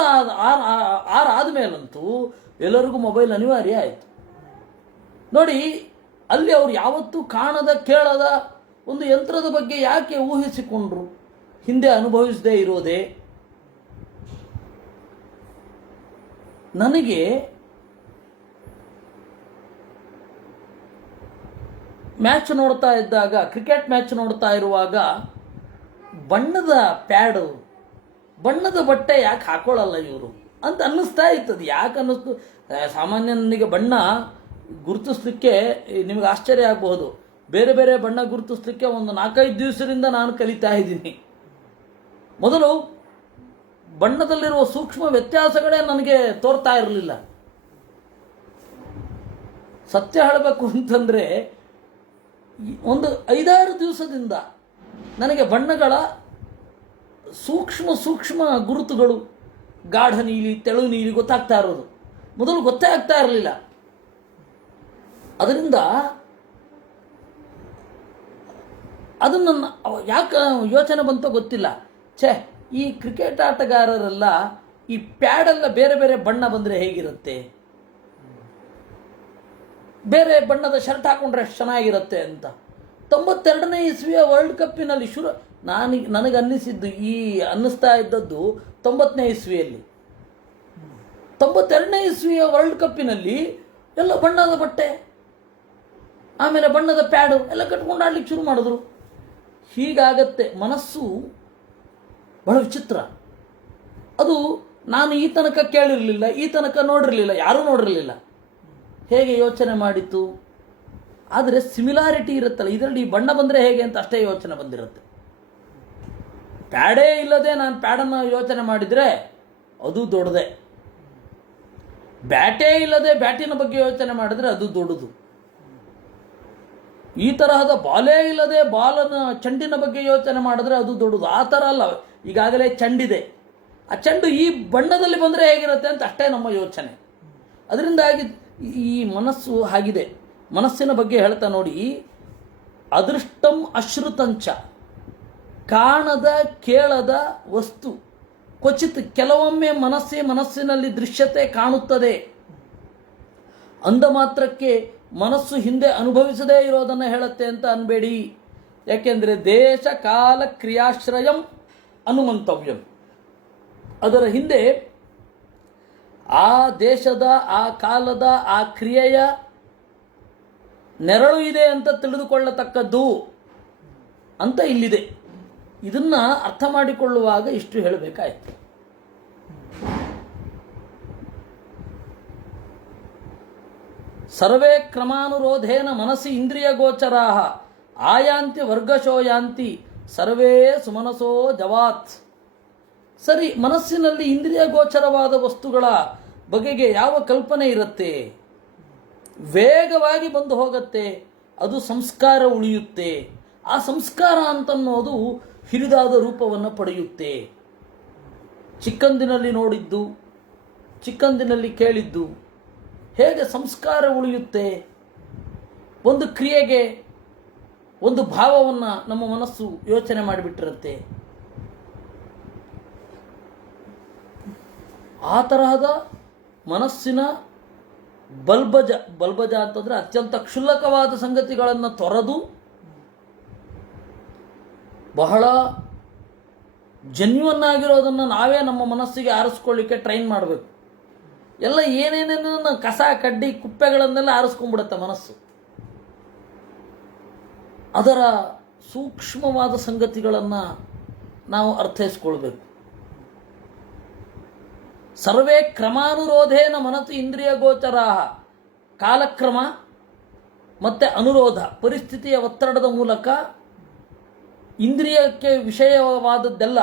ಆದಮೇಲಂತೂ ಎಲ್ಲರಿಗೂ ಮೊಬೈಲ್ ಅನಿವಾರ್ಯ ಆಯಿತು. ನೋಡಿ, ಅಲ್ಲಿ ಅವರು ಯಾವತ್ತೂ ಕಾಣದ ಕೇಳದ ಒಂದು ಯಂತ್ರದ ಬಗ್ಗೆ ಯಾಕೆ ಊಹಿಸಿಕೊಂಡ್ರು? ಹಿಂದೆ ಅನುಭವಿಸದೇ ಇರೋದೇ. ನನಗೆ ಮ್ಯಾಚ್ ನೋಡ್ತಾ ಇದ್ದಾಗ, ಕ್ರಿಕೆಟ್ ಮ್ಯಾಚ್ ನೋಡ್ತಾ ಇರುವಾಗ ಬಣ್ಣದ ಪ್ಯಾಡು, ಬಣ್ಣದ ಬಟ್ಟೆ ಯಾಕೆ ಹಾಕೊಳ್ಳಲ್ಲ ಇವರು ಅಂತ ಅನ್ನಿಸ್ತಾ ಇರ್ತದೆ. ಯಾಕೆ ಅನ್ನಿಸ್ತು? ಸಾಮಾನ್ಯ ನನಗೆ ಬಣ್ಣ ಗುರುತಿಸ್ಲಿಕ್ಕೆ ನಿಮಗೆ ಆಶ್ಚರ್ಯ ಆಗಬಹುದು. ಬೇರೆ ಬೇರೆ ಬಣ್ಣ ಗುರುತಿಸ್ಲಿಕ್ಕೆ ಒಂದು 4-5 ದಿವಸದಿಂದ ನಾನು ಕಲಿತಾ ಇದ್ದೀನಿ. ಮೊದಲು ಬಣ್ಣದಲ್ಲಿರುವ ಸೂಕ್ಷ್ಮ ವ್ಯತ್ಯಾಸಗಳೇ ನನಗೆ ತೋರ್ತಾ ಇರಲಿಲ್ಲ. ಸತ್ಯ ಹೇಳಬೇಕು ಅಂತಂದರೆ ಒಂದು 5-6 ದಿವಸದಿಂದ ನನಗೆ ಬಣ್ಣಗಳ ಸೂಕ್ಷ್ಮ ಗುರುತುಗಳು, ಗಾಢ ನೀಲಿ, ತೆಳು ನೀಲಿ ಗೊತ್ತಾಗ್ತಾ ಇರೋದು. ಮೊದಲು ಗೊತ್ತೇ ಆಗ್ತಾ ಇರಲಿಲ್ಲ. ಅದರಿಂದ ಅದನ್ನು ಯಾಕೆ ಯೋಚನೆ ಬಂತೋ ಗೊತ್ತಿಲ್ಲ. ಈ ಕ್ರಿಕೆಟ್ ಆಟಗಾರರೆಲ್ಲ ಈ ಪ್ಯಾಡೆಲ್ಲ ಬೇರೆ ಬೇರೆ ಬಣ್ಣ ಬಂದರೆ ಹೇಗಿರುತ್ತೆ, ಬೇರೆ ಬಣ್ಣದ ಶರ್ಟ್ ಹಾಕೊಂಡ್ರೆ ಎಷ್ಟು ಚೆನ್ನಾಗಿರುತ್ತೆ ಅಂತ 92ನೇ ಇಸ್ವಿಯ ವರ್ಲ್ಡ್ ಕಪ್ಪಿನಲ್ಲಿ ನನಗನ್ನಿಸಿದ್ದು, ಅನ್ನಿಸ್ತಾ ಇದ್ದದ್ದು 90ನೇ ಇಸ್ವಿಯಲ್ಲಿ. 92ನೇ ಇಸ್ವಿಯ ವರ್ಲ್ಡ್ ಕಪ್ಪಿನಲ್ಲಿ ಎಲ್ಲ ಬಣ್ಣದ ಬಟ್ಟೆ, ಆಮೇಲೆ ಬಣ್ಣದ ಪ್ಯಾಡು ಎಲ್ಲ ಕಟ್ಕೊಂಡು ಆಡ್ಲಿಕ್ಕೆ ಶುರು ಮಾಡಿದ್ರು. ಹೀಗಾಗತ್ತೆ. ಮನಸ್ಸು ಬಹಳ ವಿಚಿತ್ರ. ಅದು ನಾನು ಈ ತನಕ ಕೇಳಿರಲಿಲ್ಲ, ಈ ತನಕ ನೋಡಿರಲಿಲ್ಲ, ಯಾರೂ ನೋಡಿರಲಿಲ್ಲ. ಹೇಗೆ ಯೋಚನೆ ಮಾಡಿತ್ತು? ಆದರೆ ಸಿಮಿಲಾರಿಟಿ ಇರುತ್ತಲ್ಲ, ಇದರಲ್ಲಿ ಈ ಬಣ್ಣ ಬಂದರೆ ಹೇಗೆ ಅಂತ ಅಷ್ಟೇ ಯೋಚನೆ ಬಂದಿರುತ್ತೆ. ಪ್ಯಾಡೇ ಇಲ್ಲದೆ ನಾನು ಪ್ಯಾಡನ್ನು ಯೋಚನೆ ಮಾಡಿದರೆ ಅದು ದೊಡ್ಡದೆ. ಬ್ಯಾಟೇ ಇಲ್ಲದೆ ಬ್ಯಾಟಿನ ಬಗ್ಗೆ ಯೋಚನೆ ಮಾಡಿದರೆ ಅದು ದೊಡ್ಡದು. ಈ ತರಹದ ಬಾಲೇ ಇಲ್ಲದೆ ಚೆಂಡಿನ ಬಗ್ಗೆ ಯೋಚನೆ ಮಾಡಿದ್ರೆ ಅದು ದೊಡ್ಡದು. ಆ ಥರ ಅಲ್ಲ, ಈಗಾಗಲೇ ಚೆಂಡಿದೆ, ಆ ಚೆಂಡು ಈ ಬಣ್ಣದಲ್ಲಿ ಬಂದರೆ ಹೇಗಿರುತ್ತೆ ಅಂತ ಅಷ್ಟೇ ನಮ್ಮ ಯೋಚನೆ. ಅದರಿಂದಾಗಿ ಈ ಮನಸ್ಸು ಹಾಗಿದೆ. ಮನಸ್ಸಿನ ಬಗ್ಗೆ ಹೇಳ್ತಾ ನೋಡಿ, ಅದೃಷ್ಟಂ ಅಶ್ರುತಂಚ, ಕಾಣದ ಕೇಳದ ವಸ್ತು ಕ್ವಚಿತ್, ಕೆಲವೊಮ್ಮೆ ಮನಸ್ಸಿನಲ್ಲಿ ದೃಶ್ಯತೆ ಕಾಣುತ್ತದೆ. ಅಂದ ಮಾತ್ರಕ್ಕೆ ಮನಸ್ಸು ಹಿಂದೆ ಅನುಭವಿಸದೇ ಇರೋದನ್ನು ಹೇಳುತ್ತೆ ಅಂತ ಅನ್ಬೇಡಿ. ಯಾಕೆಂದರೆ ದೇಶ ಕಾಲ ಕ್ರಿಯಾಶ್ರಯಂ ಅನುಮಂತವ್ಯಂ, ಅದರ ಹಿಂದೆ ಆ ದೇಶದ, ಆ ಕಾಲದ, ಆ ಕ್ರಿಯೆಯ ನೆರಳು ಇದೆ ಅಂತ ತಿಳಿದುಕೊಳ್ಳತಕ್ಕದ್ದು ಅಂತ ಇಲ್ಲಿದೆ. ಇದನ್ನ ಅರ್ಥ ಮಾಡಿಕೊಳ್ಳುವಾಗ ಇಷ್ಟು ಹೇಳಬೇಕಾಯ್ತು. ಸರ್ವೇ ಕ್ರಮಾನುರೋಧೇನ ಮನಸ್ಸಿ ಇಂದ್ರಿಯ ಗೋಚರಾಹ ಆಯಾಂತಿ ವರ್ಗಶೋ ಯಾಂತಿ ಸರ್ವೇ ಸುಮನಸೋ ಜವಾತ್. ಸರಿ, ಮನಸ್ಸಿನಲ್ಲಿ ಇಂದ್ರಿಯ ಗೋಚರವಾದ ವಸ್ತುಗಳ ಬಗೆಗೆ ಯಾವ ಕಲ್ಪನೆ ಇರುತ್ತೆ? ವೇಗವಾಗಿ ಬಂದು ಹೋಗುತ್ತೆ, ಅದು ಸಂಸ್ಕಾರ ಉಳಿಯುತ್ತೆ. ಆ ಸಂಸ್ಕಾರ ಅಂತನ್ನೋದು ಹಿರಿದಾದ ರೂಪವನ್ನು ಪಡೆಯುತ್ತೆ. ಚಿಕ್ಕಂದಿನಲ್ಲಿ ನೋಡಿದ್ದು, ಚಿಕ್ಕಂದಿನಲ್ಲಿ ಕೇಳಿದ್ದು ಹೇಗೆ ಸಂಸ್ಕಾರ ಉಳಿಯುತ್ತೆ? ಒಂದು ಕ್ರಿಯೆಗೆ ಒಂದು ಭಾವವನ್ನು ನಮ್ಮ ಮನಸ್ಸು ಯೋಚನೆ ಮಾಡಿಬಿಟ್ಟಿರುತ್ತೆ. ಆ ತರಹದ ಮನಸ್ಸಿನ ಬಲ್ಬಜ ಅಂತಂದರೆ ಅತ್ಯಂತ ಕ್ಷುಲ್ಲಕವಾದ ಸಂಗತಿಗಳನ್ನು ತೊರೆದು ಬಹಳ ಜೆನ್ಯೂನ್ ಆಗಿರೋದನ್ನು ನಾವೇ ನಮ್ಮ ಮನಸ್ಸಿಗೆ ಆರಿಸ್ಕೊಳ್ಳಿಕ್ಕೆ ಟ್ರೈನ್ ಮಾಡಬೇಕು. ಎಲ್ಲ ಏನೇನೇನೋ ಕಸ ಕಡ್ಡಿ ಕುಪ್ಪೆಗಳನ್ನೆಲ್ಲ ಆರಿಸ್ಕೊಂಡ್ಬಿಡುತ್ತೆ ಮನಸ್ಸು. ಅದರ ಸೂಕ್ಷ್ಮವಾದ ಸಂಗತಿಗಳನ್ನು ನಾವು ಅರ್ಥೈಸ್ಕೊಳ್ಬೇಕು. ಸರ್ವೇ ಕ್ರಮಾನುರೋಧೇನ ಮನಸ್ಸು ಇಂದ್ರಿಯ ಗೋಚರಾ, ಕಾಲಕ್ರಮ ಮತ್ತು ಅನುರೋಧ, ಪರಿಸ್ಥಿತಿಯ ಒತ್ತಡದ ಮೂಲಕ ಇಂದ್ರಿಯಕ್ಕೆ ವಿಷಯವಾದದ್ದೆಲ್ಲ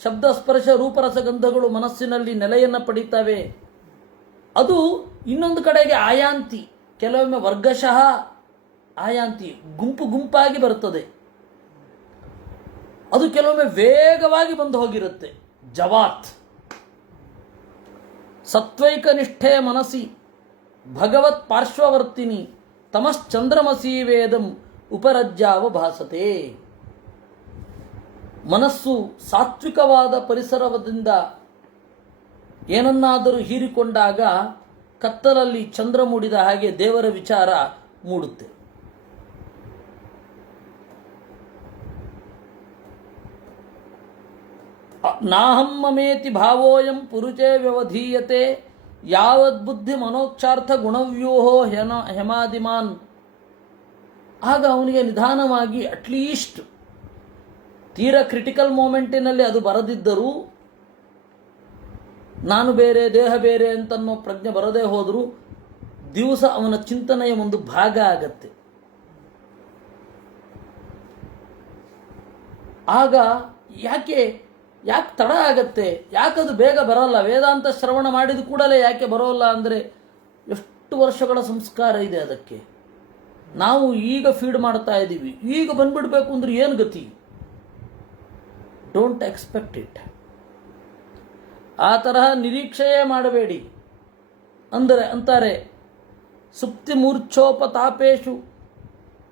ಶಬ್ದ ಸ್ಪರ್ಶ ರೂಪರಸಗಂಧಗಳು ಮನಸ್ಸಿನಲ್ಲಿ ನೆಲೆಯನ್ನು ಪಡೀತವೆ. ಅದು ಇನ್ನೊಂದು ಕಡೆಗೆ ಆಯಾಂತಿ, ಕೆಲವೊಮ್ಮೆ ವರ್ಗಶಃ ಆಯಾಂತಿ, ಗುಂಪು ಗುಂಪಾಗಿ ಬರುತ್ತದೆ. ಅದು ಕೆಲವೊಮ್ಮೆ ವೇಗವಾಗಿ ಬಂದು ಹೋಗಿರುತ್ತೆ, ಜವಾತ್. ಸತ್ವೈಕ ನಿಷ್ಠೆಯ ಮನಸ್ಸಿ ಭಗವತ್ ಪಾರ್ಶ್ವವರ್ತಿನಿ ತಮಶ್ಚಂದ್ರಮಸೀ ವೇದಂ ಉಪರಜ್ಜಾವ ಭಾಸತೆ. ಮನಸ್ಸು ಸಾತ್ವಿಕವಾದ ಪರಿಸರದಿಂದ ಏನನ್ನಾದರೂ ಹೀರಿಕೊಂಡಾಗ ಕತ್ತಲಲ್ಲಿ ಚಂದ್ರ ಮೂಡಿದ ಹಾಗೆ ದೇವರ ವಿಚಾರ ಮೂಡುತ್ತೆ. ನಾಹಂ ಮಮೇತಿ ಭಾವೋಯಂ ಪುರುಷೇ ವ್ಯವಧೀಯತೆ ಯಾವದ್ಬುದ್ಧಿ ಮನೋಕ್ಷಾರ್ಥ ಗುಣವ್ಯೂಹೋ ಹೆಮಾದಿಮಾನ್. ಆಗ ಅವನಿಗೆ ನಿಧಾನವಾಗಿ ಅಟ್ಲೀಸ್ಟ್ ತೀರಾ ಕ್ರಿಟಿಕಲ್ ಮೂಮೆಂಟಿನಲ್ಲಿ ಅದು ಬರದಿದ್ದರೂ, ನಾನು ಬೇರೆ ದೇಹ ಬೇರೆ ಅಂತನ್ನೋ ಪ್ರಜ್ಞೆ ಬರದೇ ಹೋದರೂ ದಿವಸ ಅವನ ಚಿಂತನೆಯ ಒಂದು ಭಾಗ ಆಗತ್ತೆ. ಆಗ ಯಾಕೆ ತಡ ಆಗತ್ತೆ, ಯಾಕದು ಬೇಗ ಬರೋಲ್ಲ? ವೇದಾಂತ ಶ್ರವಣ ಮಾಡಿದ ಕೂಡಲೇ ಯಾಕೆ ಬರೋಲ್ಲ ಅಂದರೆ ಎಷ್ಟು ವರ್ಷಗಳ ಸಂಸ್ಕಾರ ಇದೆ ಅದಕ್ಕೆ. ನಾವು ಈಗ ಫೀಡ್ ಮಾಡ್ತಾ ಇದ್ದೀವಿ, ಈಗ ಬಂದ್ಬಿಡ್ಬೇಕು ಅಂದ್ರೆ ಏನು ಗತಿ? Don't expect it. ಆ ತರಹ ನಿರೀಕ್ಷೆಯೇ ಮಾಡಬೇಡಿ. ಅಂತಾರೆ ಸುಪ್ತಿ ಮೂರ್ಛೋಪತಾಪೇಶು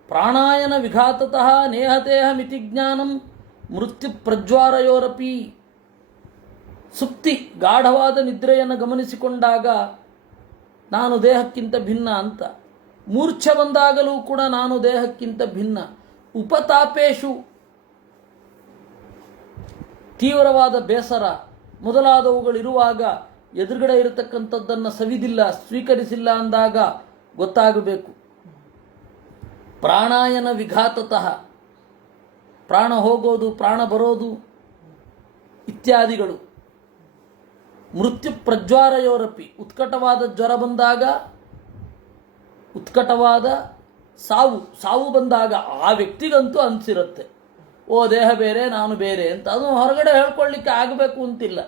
ಪ್ರಾಣಾಯನ ವಿಘಾತತಃ ನೇಹತೇಹ ಮಿತಿ ಜ್ಞಾನಂ ಮೃತ್ಯು ಪ್ರಜ್ವಾರಯೋರಪಿ. ಸುಪ್ತಿ, ಗಾಢವಾದ ನಿದ್ರೆಯನ್ನು ಗಮನಿಸಿಕೊಂಡಾಗ ನಾನು ದೇಹಕ್ಕಿಂತ ಭಿನ್ನ ಅಂತ. ಮೂರ್ಛೆ ಬಂದಾಗಲೂ ಕೂಡ ನಾನು ದೇಹಕ್ಕಿಂತ ಭಿನ್ನ. ಉಪತಾಪೇಶು, ತೀವ್ರವಾದ ಬೇಸರ ಮೊದಲಾದವುಗಳಿರುವಾಗ ಎದುರುಗಡೆ ಇರತಕ್ಕಂಥದ್ದನ್ನು ಸವಿದಿಲ್ಲ, ಸ್ವೀಕರಿಸಿಲ್ಲ ಅಂದಾಗ ಗೊತ್ತಾಗಬೇಕು. ಪ್ರಾಣಾಯನ ವಿಘಾತತಃ, ಪ್ರಾಣ ಹೋಗೋದು, ಪ್ರಾಣ ಬರೋದು ಇತ್ಯಾದಿಗಳು. ಮೃತ್ಯು ಪ್ರಜ್ವಾರಯೋರಪಿ, ಉತ್ಕಟವಾದ ಜ್ವರ ಬಂದಾಗ, ಉತ್ಕಟವಾದ ಸಾವು ಬಂದಾಗ ಆ ವ್ಯಕ್ತಿಗಂತೂ ಅನಿಸಿರುತ್ತೆ, ಓ ದೇಹ ಬೇರೆ ನಾನು ಬೇರೆ ಅಂತ. ಅದು ಹೊರಗಡೆ ಹೇಳ್ಕೊಳ್ಳಿಕ್ಕೆ ಆಗಬೇಕು ಅಂತಿಲ್ಲ.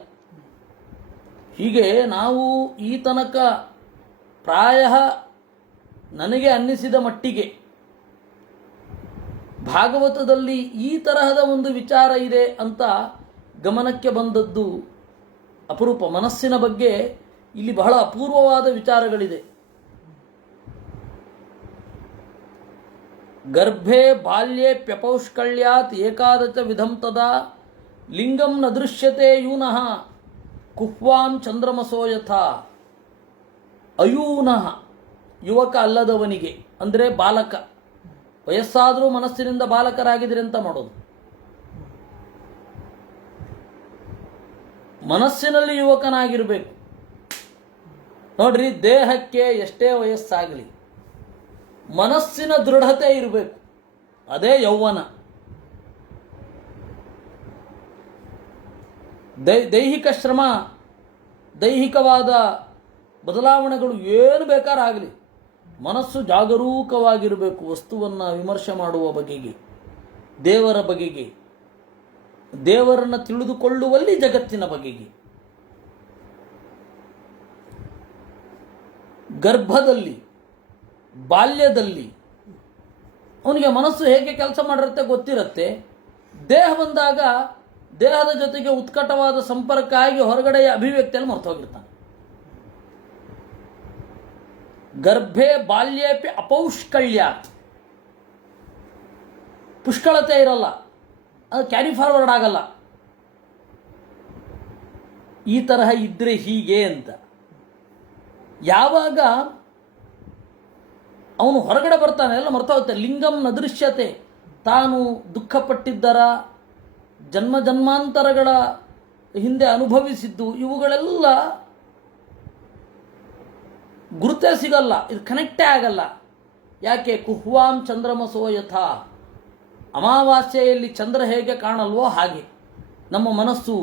ಹೀಗೆ ನಾವು ಈ ತನಕ ಪ್ರಾಯ ನನಗೆ ಅನ್ನಿಸಿದ ಮಟ್ಟಿಗೆ ಭಾಗವತದಲ್ಲಿ ಈ ತರಹದ ಒಂದು ವಿಚಾರ ಇದೆ ಅಂತ ಗಮನಕ್ಕೆ ಬಂದದ್ದು ಅಪರೂಪ. ಮನಸ್ಸಿನ ಬಗ್ಗೆ ಇಲ್ಲಿ ಬಹಳ ಅಪೂರ್ವವಾದ ವಿಚಾರಗಳಿದೆ. ಗರ್ಭೆ ಬಾಲ್ಯೆ ಪ್ಯಪೌಷ್ಕಳ್ಯಾತ್ ಏಕಾದಶ ವಿಧಂ ತದಾ ಲಿಂಗಂ ನ ದೃಶ್ಯತೆ ಯೂನಃ ಕುಹ್ವಾಂ ಚಂದ್ರಮಸೋ ಯಥಾ. ಅಯೂನಃ, ಯುವಕ ಅಲ್ಲದವನಿಗೆ ಅಂದರೆ ಬಾಲಕ. ವಯಸ್ಸಾದರೂ ಮನಸ್ಸಿನಿಂದ ಬಾಲಕರಾಗಿದ್ರೆ ಅಂತ ಮಾಡೋದು. ಮನಸ್ಸಿನಲ್ಲಿ ಯುವಕನಾಗಿರಬೇಕು. ನೋಡ್ರಿ, ದೇಹಕ್ಕೆ ಎಷ್ಟೇ ವಯಸ್ಸಾಗಲಿ ಮನಸ್ಸಿನ ದೃಢತೆ ಇರಬೇಕು, ಅದೇ ಯೌವನ. ದೈಹಿಕ ಶ್ರಮ, ದೈಹಿಕವಾದ ಬದಲಾವಣೆಗಳು ಏನು ಬೇಕಾರಾಗಲಿ, ಮನಸ್ಸು ಜಾಗರೂಕವಾಗಿರಬೇಕು. ವಸ್ತುವನ್ನು ವಿಮರ್ಶೆ ಮಾಡುವ ಬಗೆಗೆ, ದೇವರ ಬಗೆಗೆ, ದೇವರನ್ನು ತಿಳಿದುಕೊಳ್ಳುವಲ್ಲಿ ಜಗತ್ತಿನ ಬಗೆಗೆ. ಗರ್ಭದಲ್ಲಿ, ಬಾಲ್ಯದಲ್ಲಿ ಅವನಿಗೆ ಮನಸ್ಸು ಹೇಗೆ ಕೆಲಸ ಮಾಡಿರುತ್ತೆ ಗೊತ್ತಿರುತ್ತೆ. ದೇಹ ಬಂದಾಗ ದೇಹದ ಜೊತೆಗೆ ಉತ್ಕಟವಾದ ಸಂಪರ್ಕ ಆಗಿ ಹೊರಗಡೆಯ ಅಭಿವ್ಯಕ್ತಿಯಲ್ಲಿ ಮರ್ತೋಗಿರ್ತಾನೆ. ಗರ್ಭೆ ಬಾಲ್ಯೇಪಿ ಅಪೌಷ್ಕಳ್ಯಾತ್, ಪುಷ್ಕಳತೆ ಇರಲ್ಲ, ಅದು ಕ್ಯಾರಿ ಫಾರ್ವರ್ಡ್ ಆಗಲ್ಲ. ಈ ತರಹ ಇದ್ರೆ ಹೀಗೆ ಅಂತ. ಯಾವಾಗ ಅವನು ಹೊರಗಡೆ ಬರ್ತಾನೆ ಎಲ್ಲ ಮರ್ತೋಗುತ್ತೆ. ಲಿಂಗಂ ನ ದೃಶ್ಯತೆ, ತಾನು ದುಃಖಪಟ್ಟಿದ್ದರ, ಜನ್ಮ ಜನ್ಮಾಂತರಗಳ ಹಿಂದೆ ಅನುಭವಿಸಿದ್ದು, ಇವುಗಳೆಲ್ಲ ಗುರುತೇ ಸಿಗಲ್ಲ, ಇದು ಕನೆಕ್ಟೇ ಆಗಲ್ಲ. ಯಾಕೆ? ಕುಹ್ವಾಂ ಚಂದ್ರಮಸೋ ಯಥಾ, ಅಮಾವಾಸ್ಯೆಯಲ್ಲಿ ಚಂದ್ರ ಹೇಗೆ ಕಾಣಲ್ವೋ ಹಾಗೆ ನಮ್ಮ ಮನಸ್ಸು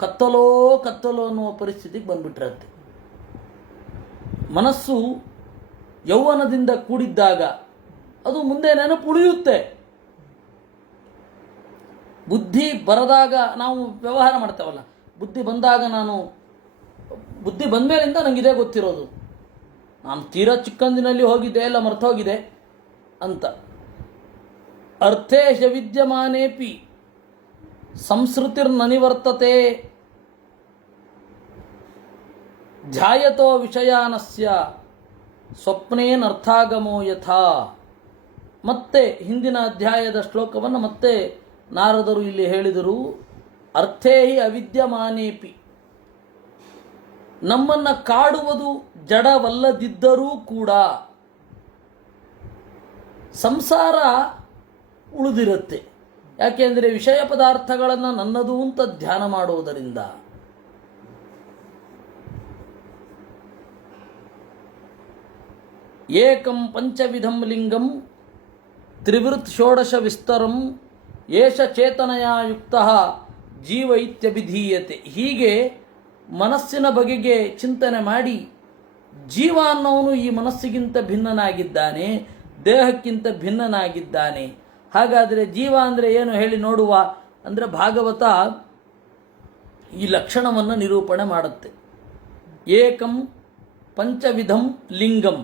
ಕತ್ತಲೋ ಅನ್ನುವ ಪರಿಸ್ಥಿತಿಗೆ ಬಂದ್ಬಿಟ್ಟಿರುತ್ತೆ. ಮನಸ್ಸು ಯೌವನದಿಂದ ಕೂಡಿದ್ದಾಗ ಅದು ಮುಂದೆ ನೆನಪು ಉಳಿಯುತ್ತೆ. ಬುದ್ಧಿ ಬರದಾಗ ನಾವು ವ್ಯವಹಾರ ಮಾಡ್ತೇವಲ್ಲ, ಬುದ್ಧಿ ಬಂದಾಗ ಬುದ್ಧಿ ಬಂದ್ಮೇಲಿಂದ ನನಗಿದೇ ಗೊತ್ತಿರೋದು, ನಾನು ತೀರಾ ಚಿಕ್ಕಂದಿನಲ್ಲಿ ಹೋಗಿದ್ದೆ ಎಲ್ಲ ಮರ್ತೋಗಿದೆ ಅಂತ. ಅರ್ಥೇಶ ವಿದ್ಯಮಾನೇಪಿ ಸಂಸ್ಕೃತಿರ್ನನಿವರ್ತತೆ ಧ್ಯಾಯತೋ ವಿಷಯಾನಸ್ಯ ಸ್ವಪ್ನೇನರ್ಥಾಗಮೋ ಯಥಾ. ಮತ್ತೆ ಹಿಂದಿನ ಅಧ್ಯಾಯದ ಶ್ಲೋಕವನ್ನು ಮತ್ತೆ ನಾರದರು ಇಲ್ಲಿ ಹೇಳಿದರು. ಅರ್ಥೇ ಹಿ ಅವಿದ್ಯಮಾನೇಪಿ, ನಮ್ಮನ್ನು ಕಾಡುವುದು ಜಡವಲ್ಲದಿದ್ದರೂ ಕೂಡ ಸಂಸಾರ ಉಳಿದಿರುತ್ತೆ. ಯಾಕೆಂದರೆ ವಿಷಯ ಪದಾರ್ಥಗಳನ್ನು ನನ್ನದು ಅಂತ ಧ್ಯಾನ ಮಾಡುವುದರಿಂದ. ಏಕಂ ಪಂಚವಿಧಂ ಲಿಂಗಂ ತ್ರಿವೃತ್ ಷೋಡಶ ವಿಸ್ತರಂ ಏಷ ಚೇತನಯ ಯುಕ್ತ ಜೀವ ಇತ್ಯಭಿಧೀಯತೆ. ಹೀಗೆ ಮನಸ್ಸಿನ ಬಗೆಗೆ ಚಿಂತನೆ ಮಾಡಿ ಜೀವ ಅನ್ನೋನು ಈ ಮನಸ್ಸಿಗಿಂತ ಭಿನ್ನನಾಗಿದ್ದಾನೆ, ದೇಹಕ್ಕಿಂತ ಭಿನ್ನನಾಗಿದ್ದಾನೆ. ಹಾಗಾದರೆ ಜೀವ ಅಂದರೆ ಏನು ಹೇಳಿ ನೋಡುವ ಅಂದರೆ ಭಾಗವತ ಈ ಲಕ್ಷಣವನ್ನು ನಿರೂಪಣೆ ಮಾಡುತ್ತೆ. ಏಕಂ ಪಂಚವಿಧಂ ಲಿಂಗಂ,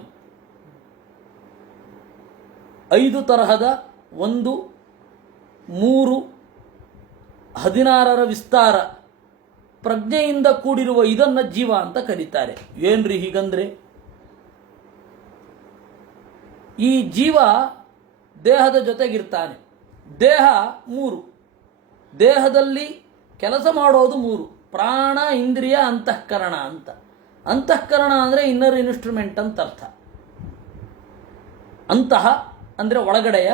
5 ತರಹದ 1, 3, 16ರ ವಿಸ್ತಾರ ಪ್ರಜ್ಞೆಯಿಂದ ಕೂಡಿರುವ ಇದನ್ನು ಜೀವ ಅಂತ ಕರೀತಾರೆ. ಏನ್ರಿ ಹೀಗಂದ್ರೆ, ಈ ಜೀವ ದೇಹದ ಜೊತೆಗಿರ್ತಾನೆ. ದೇಹ 3, ದೇಹದಲ್ಲಿ ಕೆಲಸ ಮಾಡೋದು 3: ಪ್ರಾಣ, ಇಂದ್ರಿಯ, ಅಂತಃಕರಣ ಅಂತ. ಅಂತಃಕರಣ ಅಂದರೆ ಇನ್ನರ್ ಇನ್ಸ್ಟ್ರೂಮೆಂಟ್ ಅಂತ ಅರ್ಥ. ಅಂತಃ ಅಂದರೆ ಒಳಗಡೆಯ,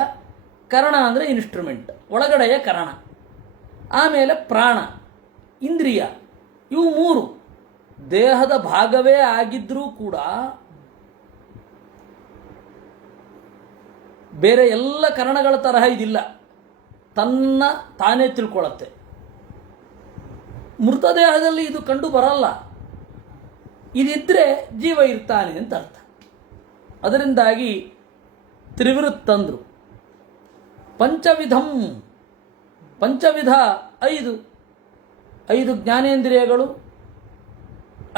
ಕರಣ ಅಂದರೆ ಇನ್ಸ್ಟ್ರೂಮೆಂಟ್, ಒಳಗಡೆಯ ಕರಣ. ಆಮೇಲೆ ಪ್ರಾಣ, ಇಂದ್ರಿಯ, ಇವು 3 ದೇಹದ ಭಾಗವೇ ಆಗಿದ್ರೂ ಕೂಡ ಬೇರೆ ಎಲ್ಲ ಕರಣಗಳ ತರಹ ಇದಿಲ್ಲ, ತನ್ನ ತಾನೇ ತಿಳ್ಕೊಳ್ಳುತ್ತೆ. ಮೃತದೇಹದಲ್ಲಿ ಇದು ಕಂಡು ಬರಲ್ಲ. ಇದಿದ್ರೆ ಜೀವ ಇರ್ತಾನೆ ಅಂತ ಅರ್ಥ. ಅದರಿಂದಾಗಿ ತ್ರಿವೃತ್ತಂದ್ರು. ಪಂಚವಿಧಂ, ಪಂಚವಿಧ 5 ಜ್ಞಾನೇಂದ್ರಿಯಗಳು,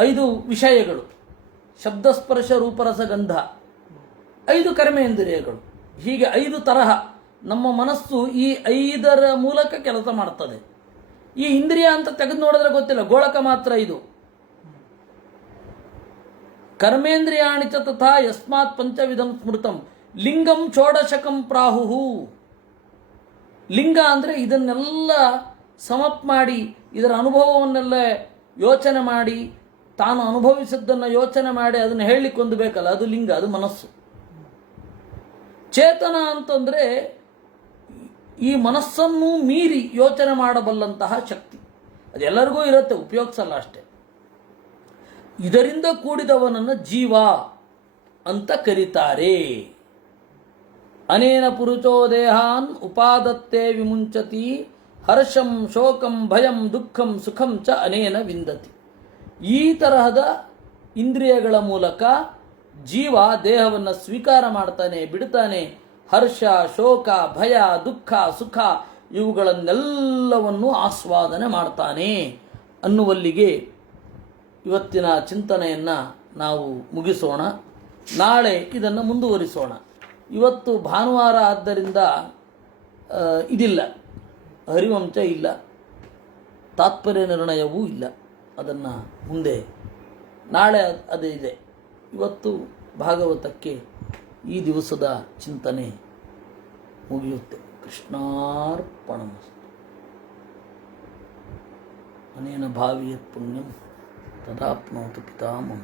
5 ವಿಷಯಗಳು, ಶಬ್ದಸ್ಪರ್ಶ ರೂಪರಸ ಗಂಧ, 5 ಕರ್ಮೇಂದ್ರಿಯಗಳು. ಹೀಗೆ 5 ತರಹ ನಮ್ಮ ಮನಸ್ಸು ಈ 5ರ ಮೂಲಕ ಕೆಲಸ ಮಾಡ್ತದೆ. ಈ ಇಂದ್ರಿಯ ಅಂತ ತೆಗೆದು ನೋಡಿದ್ರೆ ಗೊತ್ತಿಲ್ಲ, ಗೋಳಕ ಮಾತ್ರ ಇದು. ಕರ್ಮೇಂದ್ರಿಯಾಣಿ ಚ ತಥಾ ಯಸ್ಮಾತ್ ಪಂಚವಿಧಂ ಸ್ಮೃತಂ ಲಿಂಗಂ ಷೋಡಶಕಂ ಪ್ರಾಹುಹು. ಲಿಂಗ ಅಂದರೆ ಇದನ್ನೆಲ್ಲ ಸಮಪ್ ಮಾಡಿ, ಇದರ ಅನುಭವವನ್ನೆಲ್ಲ ಯೋಚನೆ ಮಾಡಿ, ತಾನು ಅನುಭವಿಸಿದ್ದನ್ನು ಯೋಚನೆ ಮಾಡಿ ಅದನ್ನು ಹೇಳಲಿಕ್ಕೆ ಒಂದು ಬೇಕಲ್ಲ, ಅದು ಲಿಂಗ, ಅದು ಮನಸ್ಸು. ಚೇತನ ಅಂತಂದರೆ ಈ ಮನಸ್ಸನ್ನು ಮೀರಿ ಯೋಚನೆ ಮಾಡಬಲ್ಲಂತಹ ಶಕ್ತಿ. ಅದೆಲ್ಲರಿಗೂ ಇರುತ್ತೆ, ಉಪಯೋಗಿಸಲ್ಲ ಅಷ್ಟೆ. ಇದರಿಂದ ಕೂಡಿದವನನ್ನು ಜೀವ ಅಂತ ಕರೀತಾರೆ. ಅನೇನ ಪುರುಷೋ ದೇಹಾನ್ ಉಪಾದತ್ತೆ ವಿಮುಂಚತಿ ಹರ್ಷಂ ಶೋಕಂ ಭಯಂ ದುಃಖಂ ಸುಖಂ ಚ ಅನೇನ ವಿಂದತಿ. ಈ ತರಹದ ಇಂದ್ರಿಯಗಳ ಮೂಲಕ ಜೀವ ದೇಹವನ್ನು ಸ್ವೀಕಾರ ಮಾಡ್ತಾನೆ, ಬಿಡ್ತಾನೆ. ಹರ್ಷ, ಶೋಕ, ಭಯ, ದುಃಖ, ಸುಖ ಇವುಗಳನ್ನೆಲ್ಲವನ್ನು ಆಸ್ವಾದನೆ ಮಾಡ್ತಾನೆ ಅನ್ನುವಲ್ಲಿಗೆ ಇವತ್ತಿನ ಚಿಂತನೆಯನ್ನು ನಾವು ಮುಗಿಸೋಣ. ನಾಳೆ ಇದನ್ನು ಮುಂದುವರಿಸೋಣ. ಇವತ್ತು ಭಾನುವಾರ ಆದ್ದರಿಂದ ಇದಿಲ್ಲ, ಹರಿವಂಶ ಇಲ್ಲ, ತಾತ್ಪರ್ಯ ನಿರ್ಣಯವೂ ಇಲ್ಲ. ಅದನ್ನು ಮುಂದೆ ನಾಳೆ ಅದೇ ಇದೆ. ಇವತ್ತು ಭಾಗವತಕ್ಕೆ ಈ ದಿವಸದ ಚಿಂತನೆ ಮುಗಿಯುತ್ತೆ. ಕೃಷ್ಣಾರ್ಪಣಮಸ್ತು. ಅನೇನ ಭಾವಿಯತ್ ಪುಣ್ಯಂ ತದಾಪ್ನೋತು ಪಿತಾಮಹ.